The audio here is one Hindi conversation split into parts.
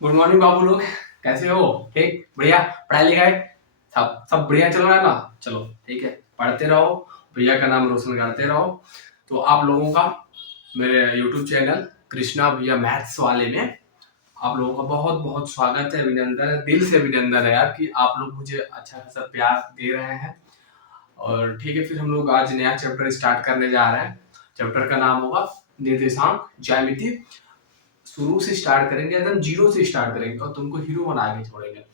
गुड मॉर्निंग बाबू लोग। कैसे हो? ठीक, बढ़िया। पढ़ाई लिखाई सब सब बढ़िया चल रहा है ना? चलो ठीक है, पढ़ते रहो, भैया का नाम रोशन करते रहो। तो आप लोगों का मेरे यूट्यूब चैनल कृष्णा भैया मैथ्स वाले में आप लोगों का बहुत बहुत स्वागत है, अभिनंदन है, दिल से अभिनंदन है यार कि आप लोग मुझे अच्छा खासा प्यार दे रहे हैं। और ठीक है, फिर हम लोग आज नया चैप्टर स्टार्ट करने जा रहे हैं। चैप्टर का नाम होगा निर्देशांक ज्यामिति। शुरू से स्टार्ट करेंगे, एकदम जीरो से स्टार्ट करेंगे और तुमको हीरो बना के छोड़ेंगे।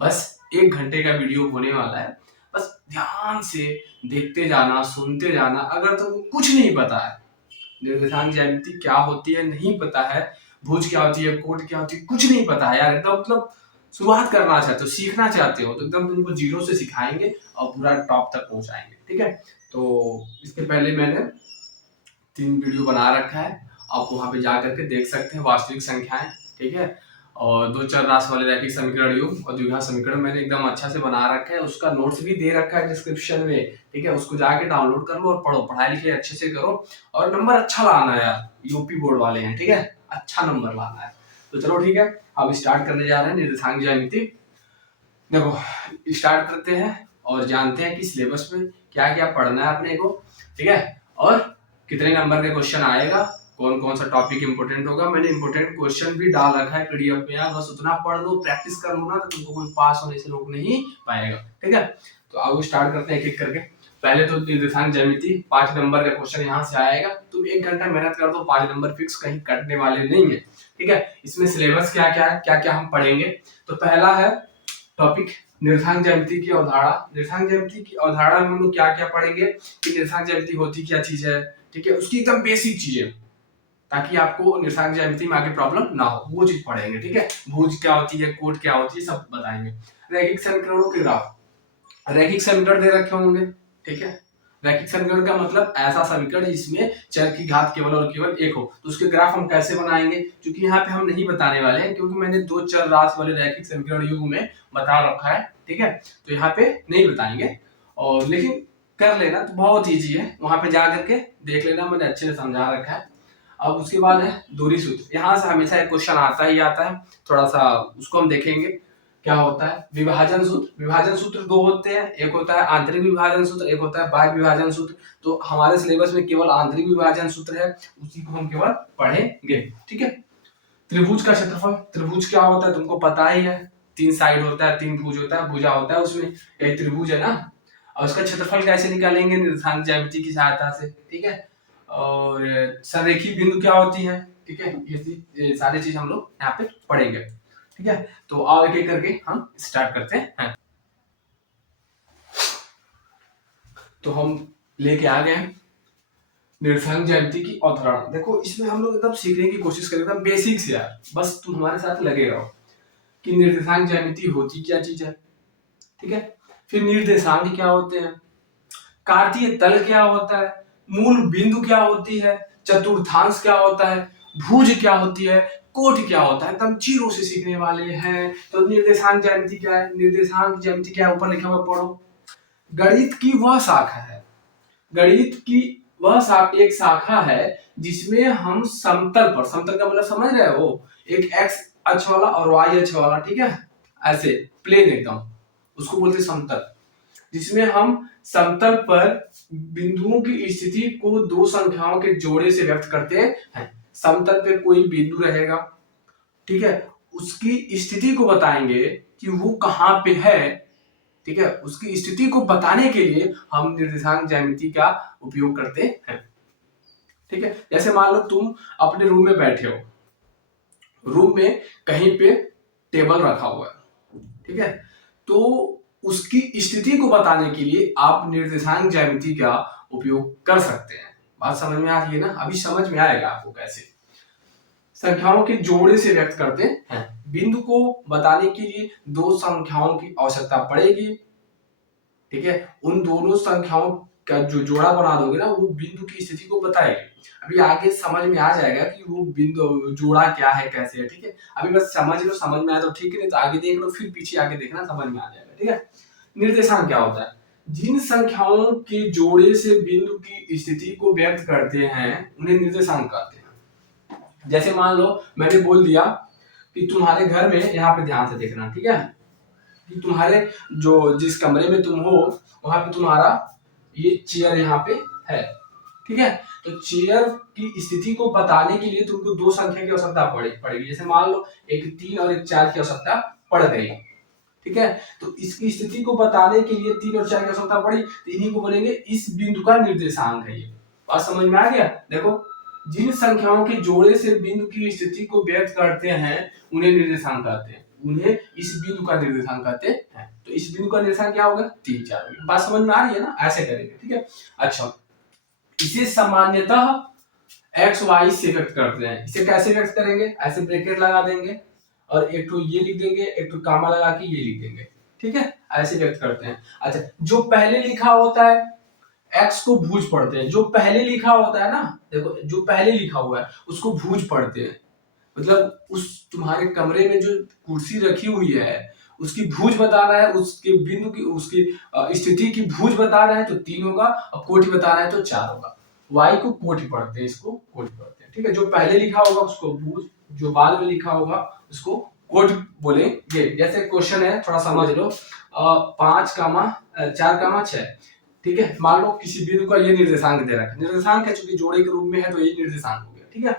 बस 1 घंटे का वीडियो होने वाला है। बस ध्यान से देखते जाना, सुनते जाना। अगर तुमको कुछ नहीं पता है, निर्देशांक ज्यामिति क्या होती है नहीं पता है, भुज क्या होती है, कोट क्या होती है, कुछ नहीं पता है यार, एकदम मतलब शुरुआत करना चाहते हो, सीखना चाहते हो, तो एकदम तुमको जीरो से सिखाएंगे और पूरा टॉप तक पहुंचाएंगे। ठीक है, तो इसके पहले मैंने 3 वीडियो बना रखा है, आप वहां पे जा करके देख सकते हैं। वास्तविक संख्याएं, ठीक है, और दो चर राशि वाले रैखिक समीकरण युग और द्विघात समीकरण मैंने एकदम अच्छा से बना रखा है। उसका नोट्स भी दे रखा है डिस्क्रिप्शन में, ठीक है, उसको जाके डाउनलोड कर लो और पढ़ो, पढ़ाई लिखाई अच्छे से करो और नंबर अच्छा लाना है यार, यूपी बोर्ड वाले हैं, ठीक है, अच्छा नंबर लाना है। तो चलो ठीक है, अब स्टार्ट करने जा रहे हैं निर्देशांक ज्यामिति। देखो, स्टार्ट करते हैं और जानते हैं कि सिलेबस में क्या क्या पढ़ना है अपने को, ठीक है, और कितने नंबर का क्वेश्चन आएगा, कौन कौन सा टॉपिक इंपोर्टेंट होगा। मैंने इंपोर्टेंट क्वेश्चन भी डाल रखा है पीडीएफ में यार, बस उतना पढ़ लो, प्रैक्टिस कर लो ना, तो तुमको कोई पास होने से रोक नहीं पाएगा। ठीक है, तो अब स्टार्ट करते हैं एक एक करके। पहले तो निर्देशांक ज्यामिति 5 नंबर का क्वेश्चन यहाँ से आएगा। तुम 1 घंटा मेहनत कर दो, 5 नंबर फिक्स, कहीं कटने वाले नहीं है। ठीक है, इसमें सिलेबस क्या क्या है, क्या क्या हम पढ़ेंगे। तो पहला है टॉपिक निर्देशांक ज्यामिति की अवधारणा। निर्देशांक ज्यामिति की अवधारणा में हम लोग क्या क्या पढ़ेंगे कि निर्देशांक ज्यामिति होती क्या चीज है, ठीक है, उसकी एकदम बेसिक चीजें, ताकि आपको निर्देशांक ज्यामिति में आगे प्रॉब्लम ना हो, वो चीज पढ़ेंगे। ठीक है, भुज क्या होती है, कोट क्या होती है, सब बताएंगे। रैखिक समीकरणों के ग्राफ, रैखिक समीकरण दे रखे होंगे, ठीक है। रैखिक समीकरण का मतलब ऐसा समीकरण जिसमें चर की घात केवल और केवल एक हो। तो उसके ग्राफ हम कैसे बनाएंगे, क्योंकि यहाँ पे हम नहीं बताने वाले हैं, क्योंकि मैंने दो चर राशि वाले रैखिक समीकरण युग में बता रखा है। ठीक है, तो यहाँ पे नहीं बताएंगे, और लेकिन कर लेना, तो बहुत ईजी है, वहां पे जा करके देख लेना, मैंने अच्छे से समझा रखा है। अब उसके बाद है दूरी सूत्र। यहाँ से हमेशा एक क्वेश्चन आता ही आता है, थोड़ा सा उसको हम देखेंगे क्या होता है। विभाजन सूत्र, विभाजन सूत्र दो होते हैं, एक होता है आंतरिक विभाजन सूत्र, एक होता है बाह्य विभाजन सूत्र। तो हमारे सिलेबस में केवल आंतरिक विभाजन सूत्र है, उसी को हम केवल पढ़ेंगे। ठीक है, त्रिभुज का क्षेत्रफल, त्रिभुज क्या होता है तुमको पता ही है, 3 साइड होता है, 3 भुज होता है, भुजा होता है उसमें, यही त्रिभुज है ना। और उसका क्षेत्रफल कैसे निकालेंगे, निर्देशांक ज्यामिति की सहायता से। ठीक है, और संरेखी बिंदु क्या होती है, ठीक है, ये सारी चीज हम लोग यहाँ पे पढ़ेंगे। ठीक है, तो आओ एक एक करके हम स्टार्ट करते हैं। तो हम लेके आ गए निर्देशांक ज्यामिति की अवधारणा। देखो, इसमें हम लोग एकदम सीखने की कोशिश करें, एकदम बेसिक से यार, बस तुम हमारे साथ लगे रहो कि निर्देशांक ज्यामिति होती क्या चीज है। ठीक है, फिर निर्देशांक क्या होते हैं, कार्तीय तल क्या होता है, मूल बिंदु क्या होती है, चतुर्थांश क्या होता है, भुज क्या होती है, कोट क्या होता है, एकदम जीरो से सीखने वाले हैं। तो निर्देशांक ज्यामिति क्या है, निर्देशांक ज्यामिति क्या है, ऊपर लिखा हुआ पढ़ो। गणित की वह शाखा है, गणित की वह एक शाखा है जिसमें हम समतल पर, समतल का मतलब समझ रहे हो, एक एक्स अक्ष वाला और वाई अक्ष वाला, ठीक है, ऐसे प्लेन एकदम, उसको बोलते समतल, जिसमें हम समतल पर बिंदुओं की स्थिति को दो संख्याओं के जोड़े से व्यक्त करते हैं। समतल पे कोई बिंदु रहेगा, ठीक है, उसकी स्थिति को बताएंगे कि वो कहां पे है। ठीक है, उसकी स्थिति को बताने के लिए हम निर्देशांक ज्यामिति का उपयोग करते हैं। ठीक है, जैसे मान लो तुम अपने रूम में बैठे हो, रूम में कहीं पे टेबल रखा हुआ है, ठीक है, तो उसकी स्थिति को बताने के लिए आप निर्देशांक ज्यामिति का उपयोग कर सकते हैं। बात समझ में आ रही है ना? अभी समझ में आएगा आपको कैसे संख्याओं के जोड़े से व्यक्त करते हैं। बिंदु को बताने के लिए दो संख्याओं की आवश्यकता पड़ेगी, ठीक है, उन दोनों संख्याओं का जो जोड़ा बना दोगे ना, वो बिंदु की स्थिति को बताएगी। अभी आगे समझ में आ जाएगा कि वो बिंदु जोड़ा क्या है, कैसे है। ठीक है, अभी बस समझ लो, समझ में आया तो ठीक है, नहीं तो आगे देख लो, फिर पीछे आगे देखना, समझ में आ जाएगा। ठीक है, निर्देशांक क्या होता है, जिन संख्याओं के जोड़े से बिंदु की स्थिति को व्यक्त करते हैं उन्हें निर्देशांक कहते हैं। जैसे मान लो मैंने बोल दिया कि तुम्हारे घर में, यहाँ पे ध्यान से देखना, ठीक है, कि तुम्हारे जो जिस कमरे में तुम हो वहां पे तुम्हारा ये चेयर यहाँ पे है, ठीक है। तो चेयर की स्थिति को बताने के लिए तुमको दो संख्या की आवश्यकता पड़ेगी। जैसे मान लो एक 3 और एक 4 की आवश्यकता पड़ गई, ठीक है। तो इसकी स्थिति को बताने के लिए 3 और 4 की आवश्यकता पड़ी, तो इन्हीं को बोलेंगे इस बिंदु का निर्देशांक है। ये बात समझ में आ गया। देखो, जिन संख्याओं के जोड़े से बिंदु की स्थिति को व्यक्त करते हैं उन्हें निर्देशांक कहते हैं, उन्हें इस बिंदु का निर्देशांक कहते हैं। तो इस बिंदु का निर्देशांक क्या होगा? 3, 4। बात समझ में आ रही है ना? ऐसे करेंगे, ठीक है। अच्छा, इसे सामान्यतः एक्स वाई से व्यक्त करते हैं। इसे कैसे व्यक्त करेंगे? ऐसे ब्रैकेट लगा देंगे और एक तो ये लिख देंगे, एक तो कामा लगा के ये लिख देंगे, ठीक है। ऐसे व्यक्त करते हैं। अच्छा, जो पहले लिखा होता है एक्स को भुज पढ़ते हैं। जो पहले लिखा होता है ना, देखो जो पहले लिखा हुआ है उसको भुज पढ़ते हैं। मतलब उस तुम्हारे कमरे में जो कुर्सी रखी हुई है उसकी भुज बता रहा है, उसके बिंदु की, उसकी स्थिति की भुज बता रहा है तो 3 होगा, और कोटि बता रहा है तो 4 होगा। वाई को कोटि पढ़ते हैं, इसको कोटि पढ़ते हैं, ठीक है। जो पहले लिखा होगा उसको भुज, जो बाद में लिखा होगा उसको कोटि बोलेंगे। जैसे क्वेश्चन है, थोड़ा समझ लो, 5, 4, 6, ठीक है। मान लो किसी बिंदु का ये निर्देशांक दे रखा है, निर्देशांक है चूंकि जोड़े के रूप में है तो ये निर्देशांक हो गया, ठीक है।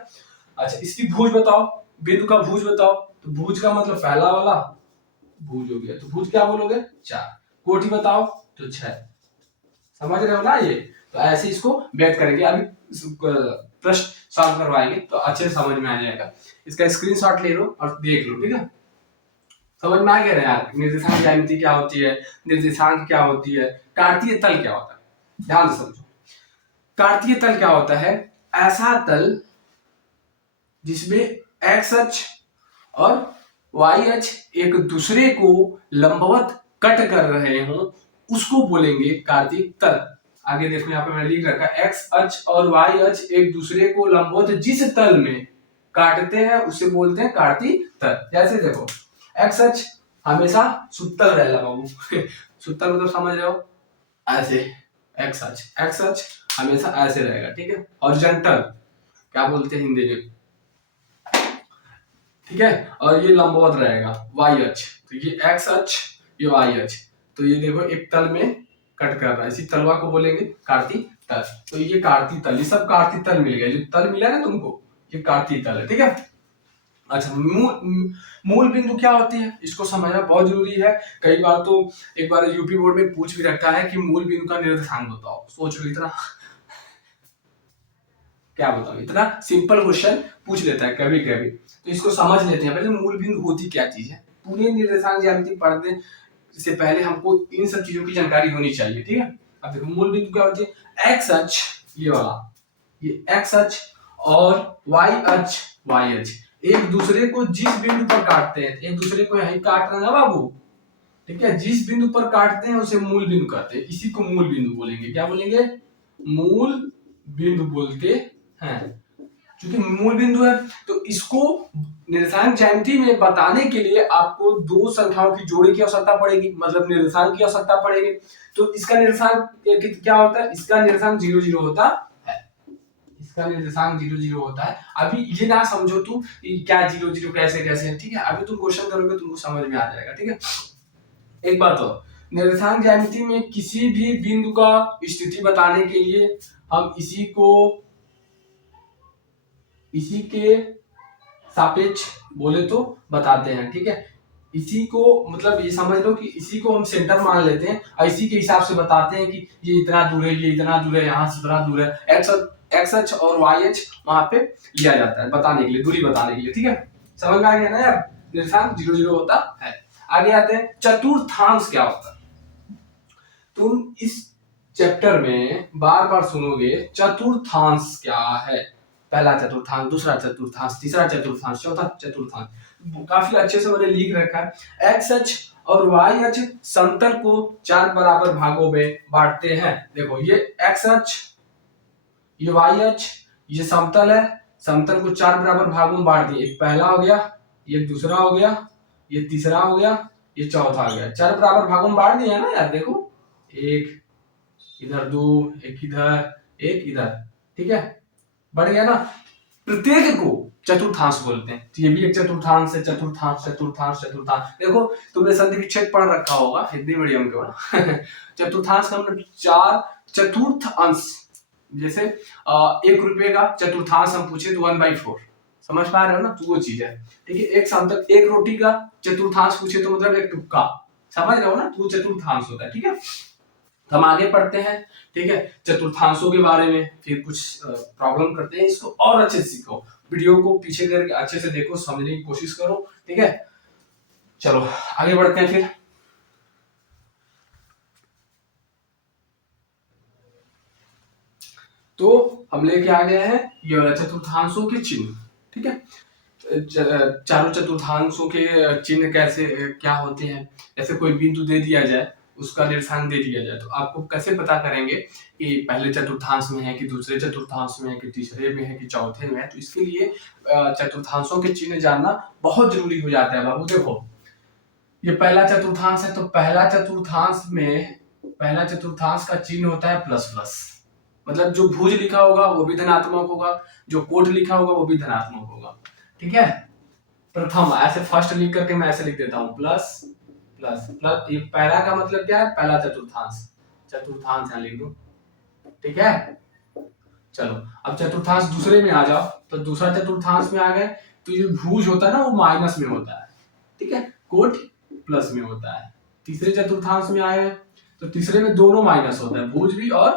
अच्छा, इसकी भुज बताओ, बिंदु का भुज बताओ। तो भुज का मतलब पहला वाला भुज हो गया, तो भुज क्या बोलोगे? 4। कोटि बताओ तो 6। समझ रहे हो ना? ये तो ऐसे इसको व्यक्त करेंगे। अभी प्रश्न सॉल्व करवाएंगे तो अच्छे से समझ में आ जाएगा। इसका स्क्रीनशॉट ले लो और देख लो, ठीक है। समझ में आ गया यार? निर्देशांक ज्यामिति क्या होती है, निर्देशांक क्या होती है, कार्तीय तल क्या होता है, ध्यान से समझो। कार्तीय तल क्या होता है? ऐसा तल जिसमें एक्स अक्ष और वाई अक्ष एक दूसरे को लंबवत कट कर रहे हों, उसको बोलेंगे कार्तीय तल। आगे देखो, यहाँ पे मैंने लिख रखा है, एक्स अक्ष और वाई अक्ष एक दूसरे को लंबवत जिस तल में काटते हैं उसे बोलते हैं कार्तीय तल। जैसे देखो, एक्स अक्ष हमेशा सुतल रहेगा बाबू सुतल मतलब समझ रहे हो? ऐसे एक्स अक्ष हमेशा ऐसे रहेगा, ठीक है। हॉरिजॉन्टल क्या बोलते हैं हिंदी में, ठीक है। और ये लंबवत रहेगा वाई अक्ष, तो ये एक्स अक्ष, ये वाई अक्ष। तो ये देखो एक तल में कट कर रहा है, इसी तलवा को बोलेंगे कार्तीय तल। तो ये कार्तीय तल, ये सब कार्तीय तल मिल गया। जो तल मिला ना तुमको, ये कार्तीय तल है, ठीक है। अच्छा, मूल बिंदु क्या होती है, इसको समझना बहुत जरूरी है। कई बार तो एक बार यूपी बोर्ड में पूछ भी रखा है कि मूल बिंदु का निर्देशांक बताओ। सोच लो, इतना क्या बताओ, इतना सिंपल क्वेश्चन पूछ लेता है कभी कभी। तो इसको समझ लेते हैं पहले, मूल बिंदु होती क्या चीज है। पूरे निर्देशांक ज्यामिति पढ़ने से पहले हमको इन सब चीजों की जानकारी होनी चाहिए, ठीक है। अब देखो, मूल बिंदु क्या होती है? एक्स अक्ष, ये वाला, ये एक्स अक्ष और वाई अक्ष, वाई अक्ष एक दूसरे को जिस बिंदु पर काटते हैं, एक दूसरे को यही काट रहे हैं बाबू, ठीक है। जिस बिंदु पर काटते हैं उसे मूल बिंदु कहते हैं। इसी को मूल बिंदु बोलेंगे। क्या बोलेंगे? मूल बिंदु बोलते हैं। क्योंकि मूल बिंदु है तो इसको निर्देशांक ज्यामिति में बताने के लिए आपको दो संख्याओं की जोड़ी की आवश्यकता पड़ेगी, मतलब निर्देशांक की आवश्यकता पड़ेगी। तो इसका निर्देशांक क्या होता है? इसका निर्देशांक 0, 0 होता है। इसका निर्देशांक 0, 0 होता है। अभी ये ना समझो तुम क्या 0, 0 कैसे कैसे, ठीक है। अभी तुम क्वेश्चन करोगे तुमको समझ में आ जाएगा, ठीक है। एक बात और, निर्देशांक ज्यामिति में किसी भी बिंदु का स्थिति बताने के लिए हम इसी के सापेक्ष बोले तो बताते हैं, ठीक है। इसी को मतलब ये समझ लो कि इसी को हम सेंटर मान लेते हैं और इसी के हिसाब से बताते हैं कि ये इतना दूर है, ये इतना दूर है, यहाँ से इतना दूर है। एक्स अक्ष और वाई अक्ष वहां पे लिया जाता है बताने के लिए, दूरी बताने के लिए, ठीक है। समझ में आ गया ना यार? निर्देशांक 0, 0 होता है। आगे आते हैं, चतुर्थांश क्या होता है। तुम इस चैप्टर में बार बार सुनोगे चतुर्थांश क्या है। पहला चतुर्थांश, दूसरा चतुर्थांश, तीसरा चतुर्थांश, चौथा चतुर्थांश। काफी अच्छे से मैंने लिख रखा है। एक्स अक्ष और वाई अक्ष समतल को 4 बराबर भागों में बांटते हैं। देखो, ये एक्स अक्ष, ये वाई अक्ष, ये समतल है। समतल को 4 बराबर भागों में बांट दिए। एक पहला हो गया, ये दूसरा हो गया, ये तीसरा हो गया, ये चौथा हो गया। 4 बराबर भागों में बांट दिया ना यार। देखो, एक इधर, 2, एक इधर, एक इधर, ठीक है। बढ़ गया ना। प्रत्येक को चतुर्थांश बोलते हैं। तो ये भी एक चतुर्थांश है, चतुर्थांश चतुर्थांश चतुर्थांश। देखो तुमने संधि विच्छेद पढ़ रखा होगा हिंदी मीडियम के चतुर्थांश का मतलब 4 चतुर्थ अंश। जैसे 1 रुपए का चतुर्थांश हम पूछे तो 1/4, समझ पा रहे हो ना, तो वो चीज है। ठीक है, एक शाम तक 1 रोटी का चतुर्थांश पूछे तो मतलब 1 टुक्का, समझ रहे हो ना, तो चतुर्थांश होता है। ठीक है, हम आगे पढ़ते हैं। ठीक है, चतुर्थांशों के बारे में फिर कुछ प्रॉब्लम करते हैं। इसको और अच्छे से सीखो, वीडियो को पीछे करके अच्छे से देखो, समझने की कोशिश करो। ठीक है, चलो आगे बढ़ते हैं फिर। तो हम लेके आ गए हैं ये वाला चतुर्थांशों के चिन्ह। ठीक है, चारों चतुर्थांशों के चिन्ह कैसे क्या होते हैं। ऐसे कोई बिंदु दे दिया जाए, उसका निर्देशांक दे दिया जाए, तो आपको कैसे पता करेंगे कि पहले चतुर्थांश में है कि दूसरे चतुर्थांश में है कि तीसरे में है कि चौथे में है। तो इसके लिए चतुर्थांशों के चिन्ह जानना बहुत जरूरी हो जाता है बाबू। देखो ये पहला चतुर्थांश है, तो पहला चतुर्थांश का चिन्ह होता है प्लस प्लस। मतलब जो भुज लिखा होगा वो भी धनात्मक होगा, जो कोट लिखा होगा वो भी धनात्मक होगा। ठीक है, प्रथम ऐसे फर्स्ट लिख करके मैं ऐसे लिख देता हूं प्लस प्लस प्लस। ये पहला का मतलब क्या है, पहला चतुर्थांश, चतुर्थांश यहां लिख दो। ठीक है, चलो अब चतुर्थांश दूसरे में आ जाओ। तो दूसरा चतुर्थांश में आ गए, तो ये भुज होता है ना वो माइनस में होता है। ठीक है, कोट प्लस में होता है। तीसरे चतुर्थांश में आए, तो तीसरे में दोनों माइनस होता है, भुज भी और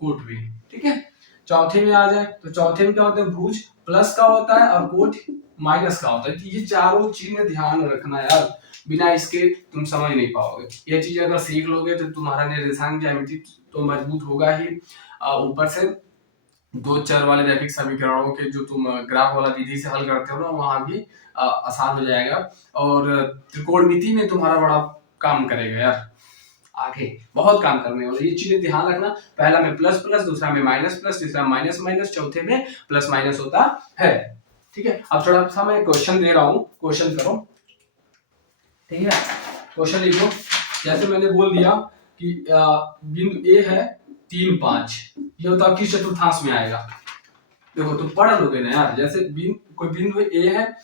कोट भी। ठीक है, चौथे में आ जाए, तो चौथे में क्या होता है, भुज प्लस का होता है और कोट माइनस का होता है। तो ये चारों चिन्ह ध्यान रखना यार, बिना इसके तुम समझ नहीं पाओगे। ये चीज अगर सीख लोगे तो तुम्हारा निर्देशांक ज्यामिति तो मजबूत होगा ही। ऊपर से दो चर वाले रैखिक समीकरणों के जो तुम ग्राफ वाला विधि से हल करते हो ना, वहां भी आसान हो जाएगा। और त्रिकोणमिति में तुम्हारा बड़ा काम करेगा यार, आगे बहुत काम करने वाला। ये चीजें ध्यान रखना, पहला में प्लस प्लस, दूसरा में माइनस प्लस, तीसरा माइनस माइनस, चौथे में प्लस माइनस होता है। ठीक है, अब थोड़ा सा मैं क्वेश्चन दे रहा हूँ, क्वेश्चन करो। ठीक है, क्वेश्चन लिखो। जैसे मैंने बोल दिया कि बिंदु ए है 3 5, ये बताओ किस चतुर्थांश में आएगा। देखो तुम पढ़ लोगे ना यार, जैसे कोई बिंदु ए है,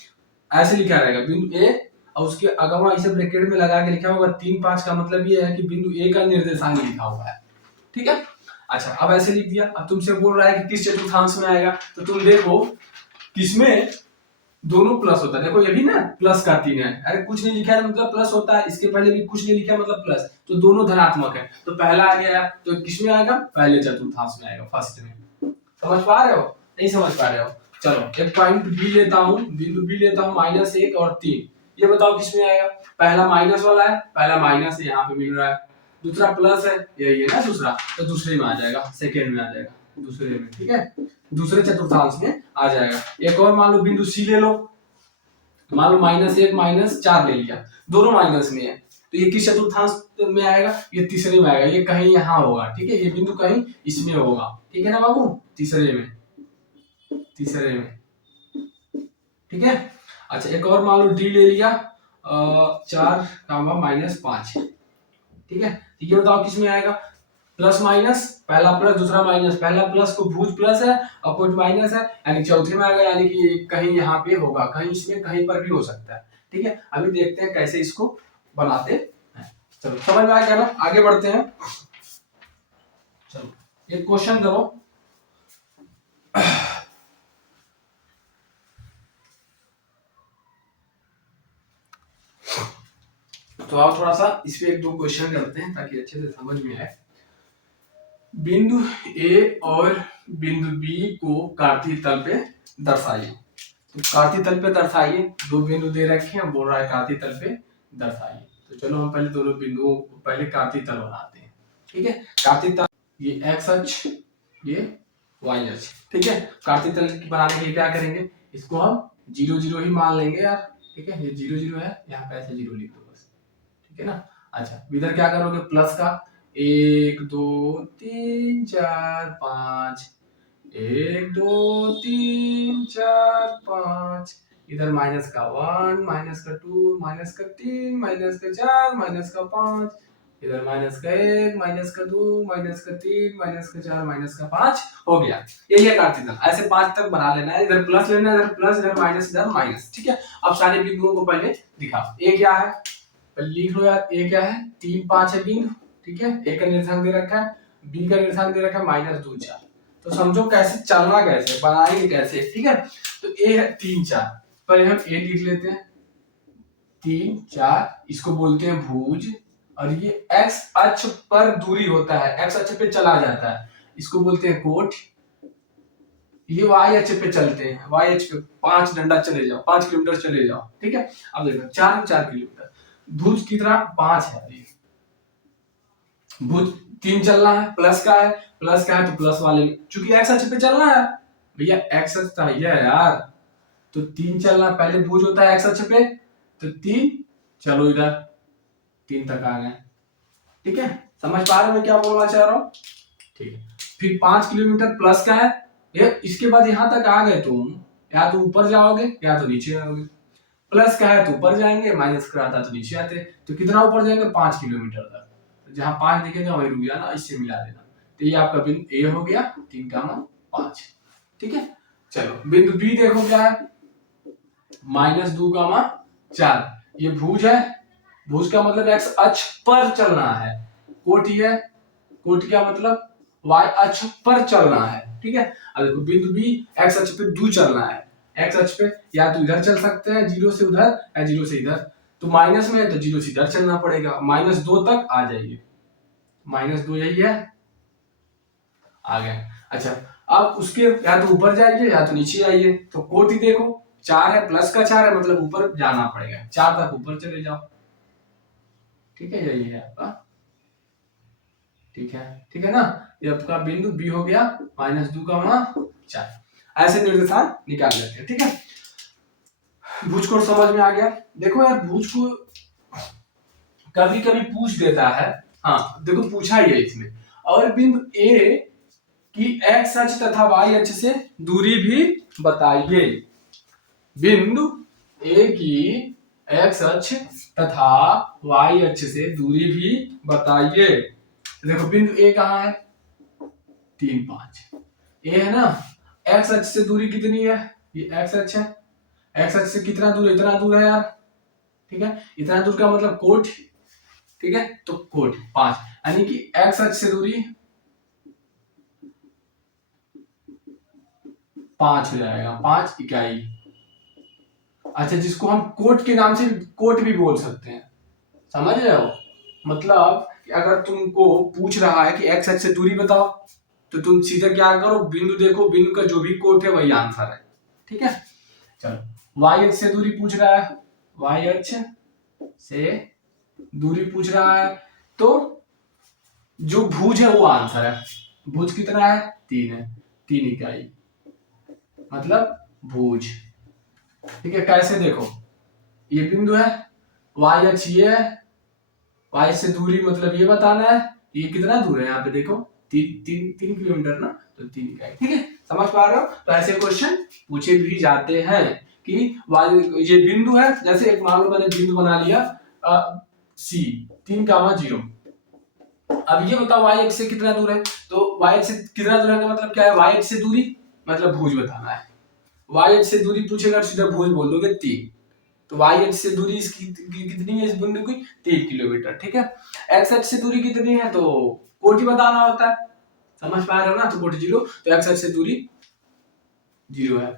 ऐसे लिखा रहेगा बिंदु ए, और उसके अगवा इसे ब्रैकेट में लगा के लिखा होगा 3 5 का मतलब ये है कि बिंदु ए का निर्देशांक लिखा हुआ है। ठीक है, अच्छा अब ऐसे लिख दिया। अब तुमसे बोल रहा है कि किस चतुर्थांश में आएगा, तो तुम देखो किसमें दोनों प्लस होता है। देखो ये भी ना प्लस का 3 है, अरे कुछ नहीं लिखा है मतलब प्लस होता है, इसके पहले भी कुछ नहीं लिखा है मतलब प्लस, तो दोनों धनात्मक है। तो पहला आ गया, तो किसमें आएगा, पहले चतुर्थांश में आएगा, फर्स्ट में। समझ पा रहे हो, नहीं समझ पा रहे हो। चलो एक पॉइंट बी लेता हूँ, बिंदु बी लेता हूँ -1 और 3, ये बताओ किसमें आएगा। पहला माइनस वाला है, पहला माइनस है यहाँ पे मिल रहा है, दूसरा प्लस है, यही है ना दूसरा, तो दूसरे में आ जाएगा, सेकेंड में आ जाएगा, दूसरे में। ठीक है, दूसरे चतुर्थांश में आ जाएगा। एक और मान लो बिंदु सी ले लो, मान लो -1 -4 ले लिया, दोनों माइनस में है, तो ये किस चतुर्थांश में आएगा, ये तीसरे में आएगा, ये कहीं यहाँ होगा। ठीक है, ये बिंदु कहीं इसमें होगा। ठीक है ना बाबू, तीसरे में, तीसरे में। ठीक है, अच्छा एक और मान लो डी ले लिया 4 -5। ठीक है, ये बताओ किसमें आएगा, प्लस माइनस, पहला प्लस दूसरा माइनस, पहला प्लस को भुज प्लस है और कुछ माइनस है, यानी चौथे में आएगा, यानी कि कहीं यहाँ पे होगा, कहीं इसमें कहीं पर भी हो सकता है। ठीक है, अभी देखते हैं कैसे इसको बनाते हैं। चलो समझ में आ गया ना, आगे बढ़ते हैं। चलो एक क्वेश्चन करो। तो आप थोड़ा सा इस पे 1 2 क्वेश्चन करते हैं ताकि अच्छे से समझ में आए। बिंदु ए और बिंदु बी को काटती तल पे दर्शाइए। तो काटती तल पे दर्शाइए, 2 बिंदु दे रखे हैं, बोल रहा है काटती तल पे दर्शाइए। तो चलो हम पहले दोनों बिंदुओं को पहले काटती तल बनाते हैं। ठीक है, काटती तल, ये एक्स अक्ष, ये वाई अक्ष। ठीक है, काटती तल बनाने के लिए क्या करेंगे, इसको हम 0 0 ही मान लेंगे यार। ठीक है, ये 0 0 है, यहाँ पे ऐसे 0 लिख दो बस। ठीक है ना, अच्छा इधर क्या करोगे, प्लस का 1 2 3 4 5, 1 2 3 4 5, इधर माइनस का 1 माइनस का 2 माइनस का 3 माइनस का 4 माइनस का 5 इधर -1, -2, -3, -4, -5 हो गया। यही है कार्तीय ऐसे 5 तक बना लेना है, इधर प्लस लेना है, इधर प्लस, इधर माइनस, इधर माइनस। ठीक है, अब सारे बिंदुओं को पहले दिखाओ। ए क्या है लिख लो यार, ए क्या है 3, 5 है बिंदु। ठीक है, ए का निर्देशांक दे रखा है, बी का निर्देशांक दे रखा है -2, 4। तो समझो कैसे चलना, कैसे बनाएंगे कैसे। ठीक है, तो ए है 3, 4, पहले हम ए लिख लेते हैं 3, 4, इसको बोलते हैं भुज। और ये एक्स अक्ष पर दूरी होता है, एक्स अक्ष पे चला जाता है, इसको बोलते हैं कोट। ये वाई अक्ष पे चलते हैं, वाई अक्ष पे 5 डंडा चले जाओ, 5 किलोमीटर चले जाओ। ठीक है, अब देखो 4 किलोमीटर, भुज कितना 5 है, भुज 3 चलना है, प्लस का है, प्लस का है तो प्लस वाले, चूंकि एक्स अक्ष पे चलना है भैया, एक्स अक्ष तो है यार, तो 3 चलना, पहले भुज होता है एक्स अक्ष पे, तो 3, चलो इधर 3 तक आ गए। ठीक है, समझ पा रहे हो मैं क्या बोलना चाह रहा हूँ। ठीक है, फिर 5 किलोमीटर प्लस का है, ये इसके बाद यहां तक आ गए तुम, या तो ऊपर जाओगे या तो नीचे आओगे। प्लस का है तो ऊपर जाएंगे, माइनस का आता तो नीचे आते, तो कितना ऊपर जाएंगे 5 किलोमीटर तक। जहां 5 दिखेगा वही रुक जाना, इससे मिला देना। तो ये आपका बिंदु ए हो गया 3, 5। ठीक है, चलो बिंदु बी देखो क्या है, -2, 4। ये भुज है, भुज का मतलब एक्स अक्ष पर चलना है, कोटि है, कोटि का मतलब वाई अक्ष पर चलना है। ठीक है, अब देखो बिंदु बी एक्स अक्ष पे 2 चलना है, एक्स अक्ष पे या तो इधर चल सकते हैं 0 से उधर, या 0 से इधर, तो माइनस में है तो 0 से इधर चलना पड़ेगा, -2 तक आ जाइए, -2 यही है, आ गए। अच्छा, अब उसके या तो ऊपर जाइए या तो नीचे आइए, तो कोटि देखो 4 है, प्लस का 4 है, मतलब ऊपर जाना पड़ेगा, 4 तक ऊपर चले जाओ। ठीक है, यही है आपका। ठीक है ना, ये आपका बिंदु बी हो गया -2, 4। ऐसे निर्देशांक निकाल लेते हैं। ठीक है, भुज को समझ में आ गया। देखो यार, भुज को कभी कभी पूछ देता है, हाँ देखो पूछा ही है इसमें, और बिंदु ए की एक्स अक्ष तथा वाई अक्ष से दूरी भी बताइए। बिंदु ए की एक्स अक्ष तथा वाई अक्ष से दूरी भी बताइए। देखो बिंदु ए कहाँ है 3, 5, ए है ना, एक्स अक्ष से दूरी कितनी है, ये एक्स अक्ष है, एक्स अक्ष से कितना दूर है, इतना दूर है यार। ठीक है, इतना दूर का मतलब कोट। ठीक है, तो कोट 5, यानी कि एक्स अक्ष से दूरी 5 हो जाएगा, 5 इकाई। अच्छा, जिसको हम कोट के नाम से कोट भी बोल सकते हैं, समझ रहे हो, मतलब कि अगर तुमको पूछ रहा है कि एक्स अक्ष से दूरी बताओ, तो तुम सीधा क्या करो, बिंदु देखो, बिंदु का जो भी कोट है वही आंसर है। ठीक है, चलो वाई अक्ष से दूरी पूछ रहा है, वाई अक्ष से दूरी पूछ रहा है, तो जो भुज है वो आंसर है। भुज कितना है 3 है, 3 इकाई मतलब भुज। ठीक है, कैसे देखो, ये बिंदु है, वाई अक्ष ये है, वाई से दूरी मतलब ये बताना है, ये कितना दूर है, यहाँ पे देखो 3 किलोमीटर ना, तो 3 इकाई। ठीक है, समझ पा रहे हो, तो ऐसे क्वेश्चन पूछे भी जाते हैं कि ये बिंदु है, जैसे एक मान लो मैंने बिंदु बना लिया सी 3, 0। अब ये बताओ वाई अक्ष से कितना दूर है, तो वाई अक्ष से कितना दूर है का मतलब क्या है, वाई अक्ष से दूरी मतलब भुज बताना है। वाई अक्ष से दूरी पूछेगा तो सीधा भुज बोल दोगे 3, तो वाई अक्ष से दूरी इसकी कितनी है, इस बिंदु की 3 किलोमीटर। ठीक है, एक्स अक्ष से दूरी कितनी है, तो कोटि बताना होता है, समझ पा रहे हो ना, तो कोटि 0, तो एक्स अक्ष से दूरी 0 है।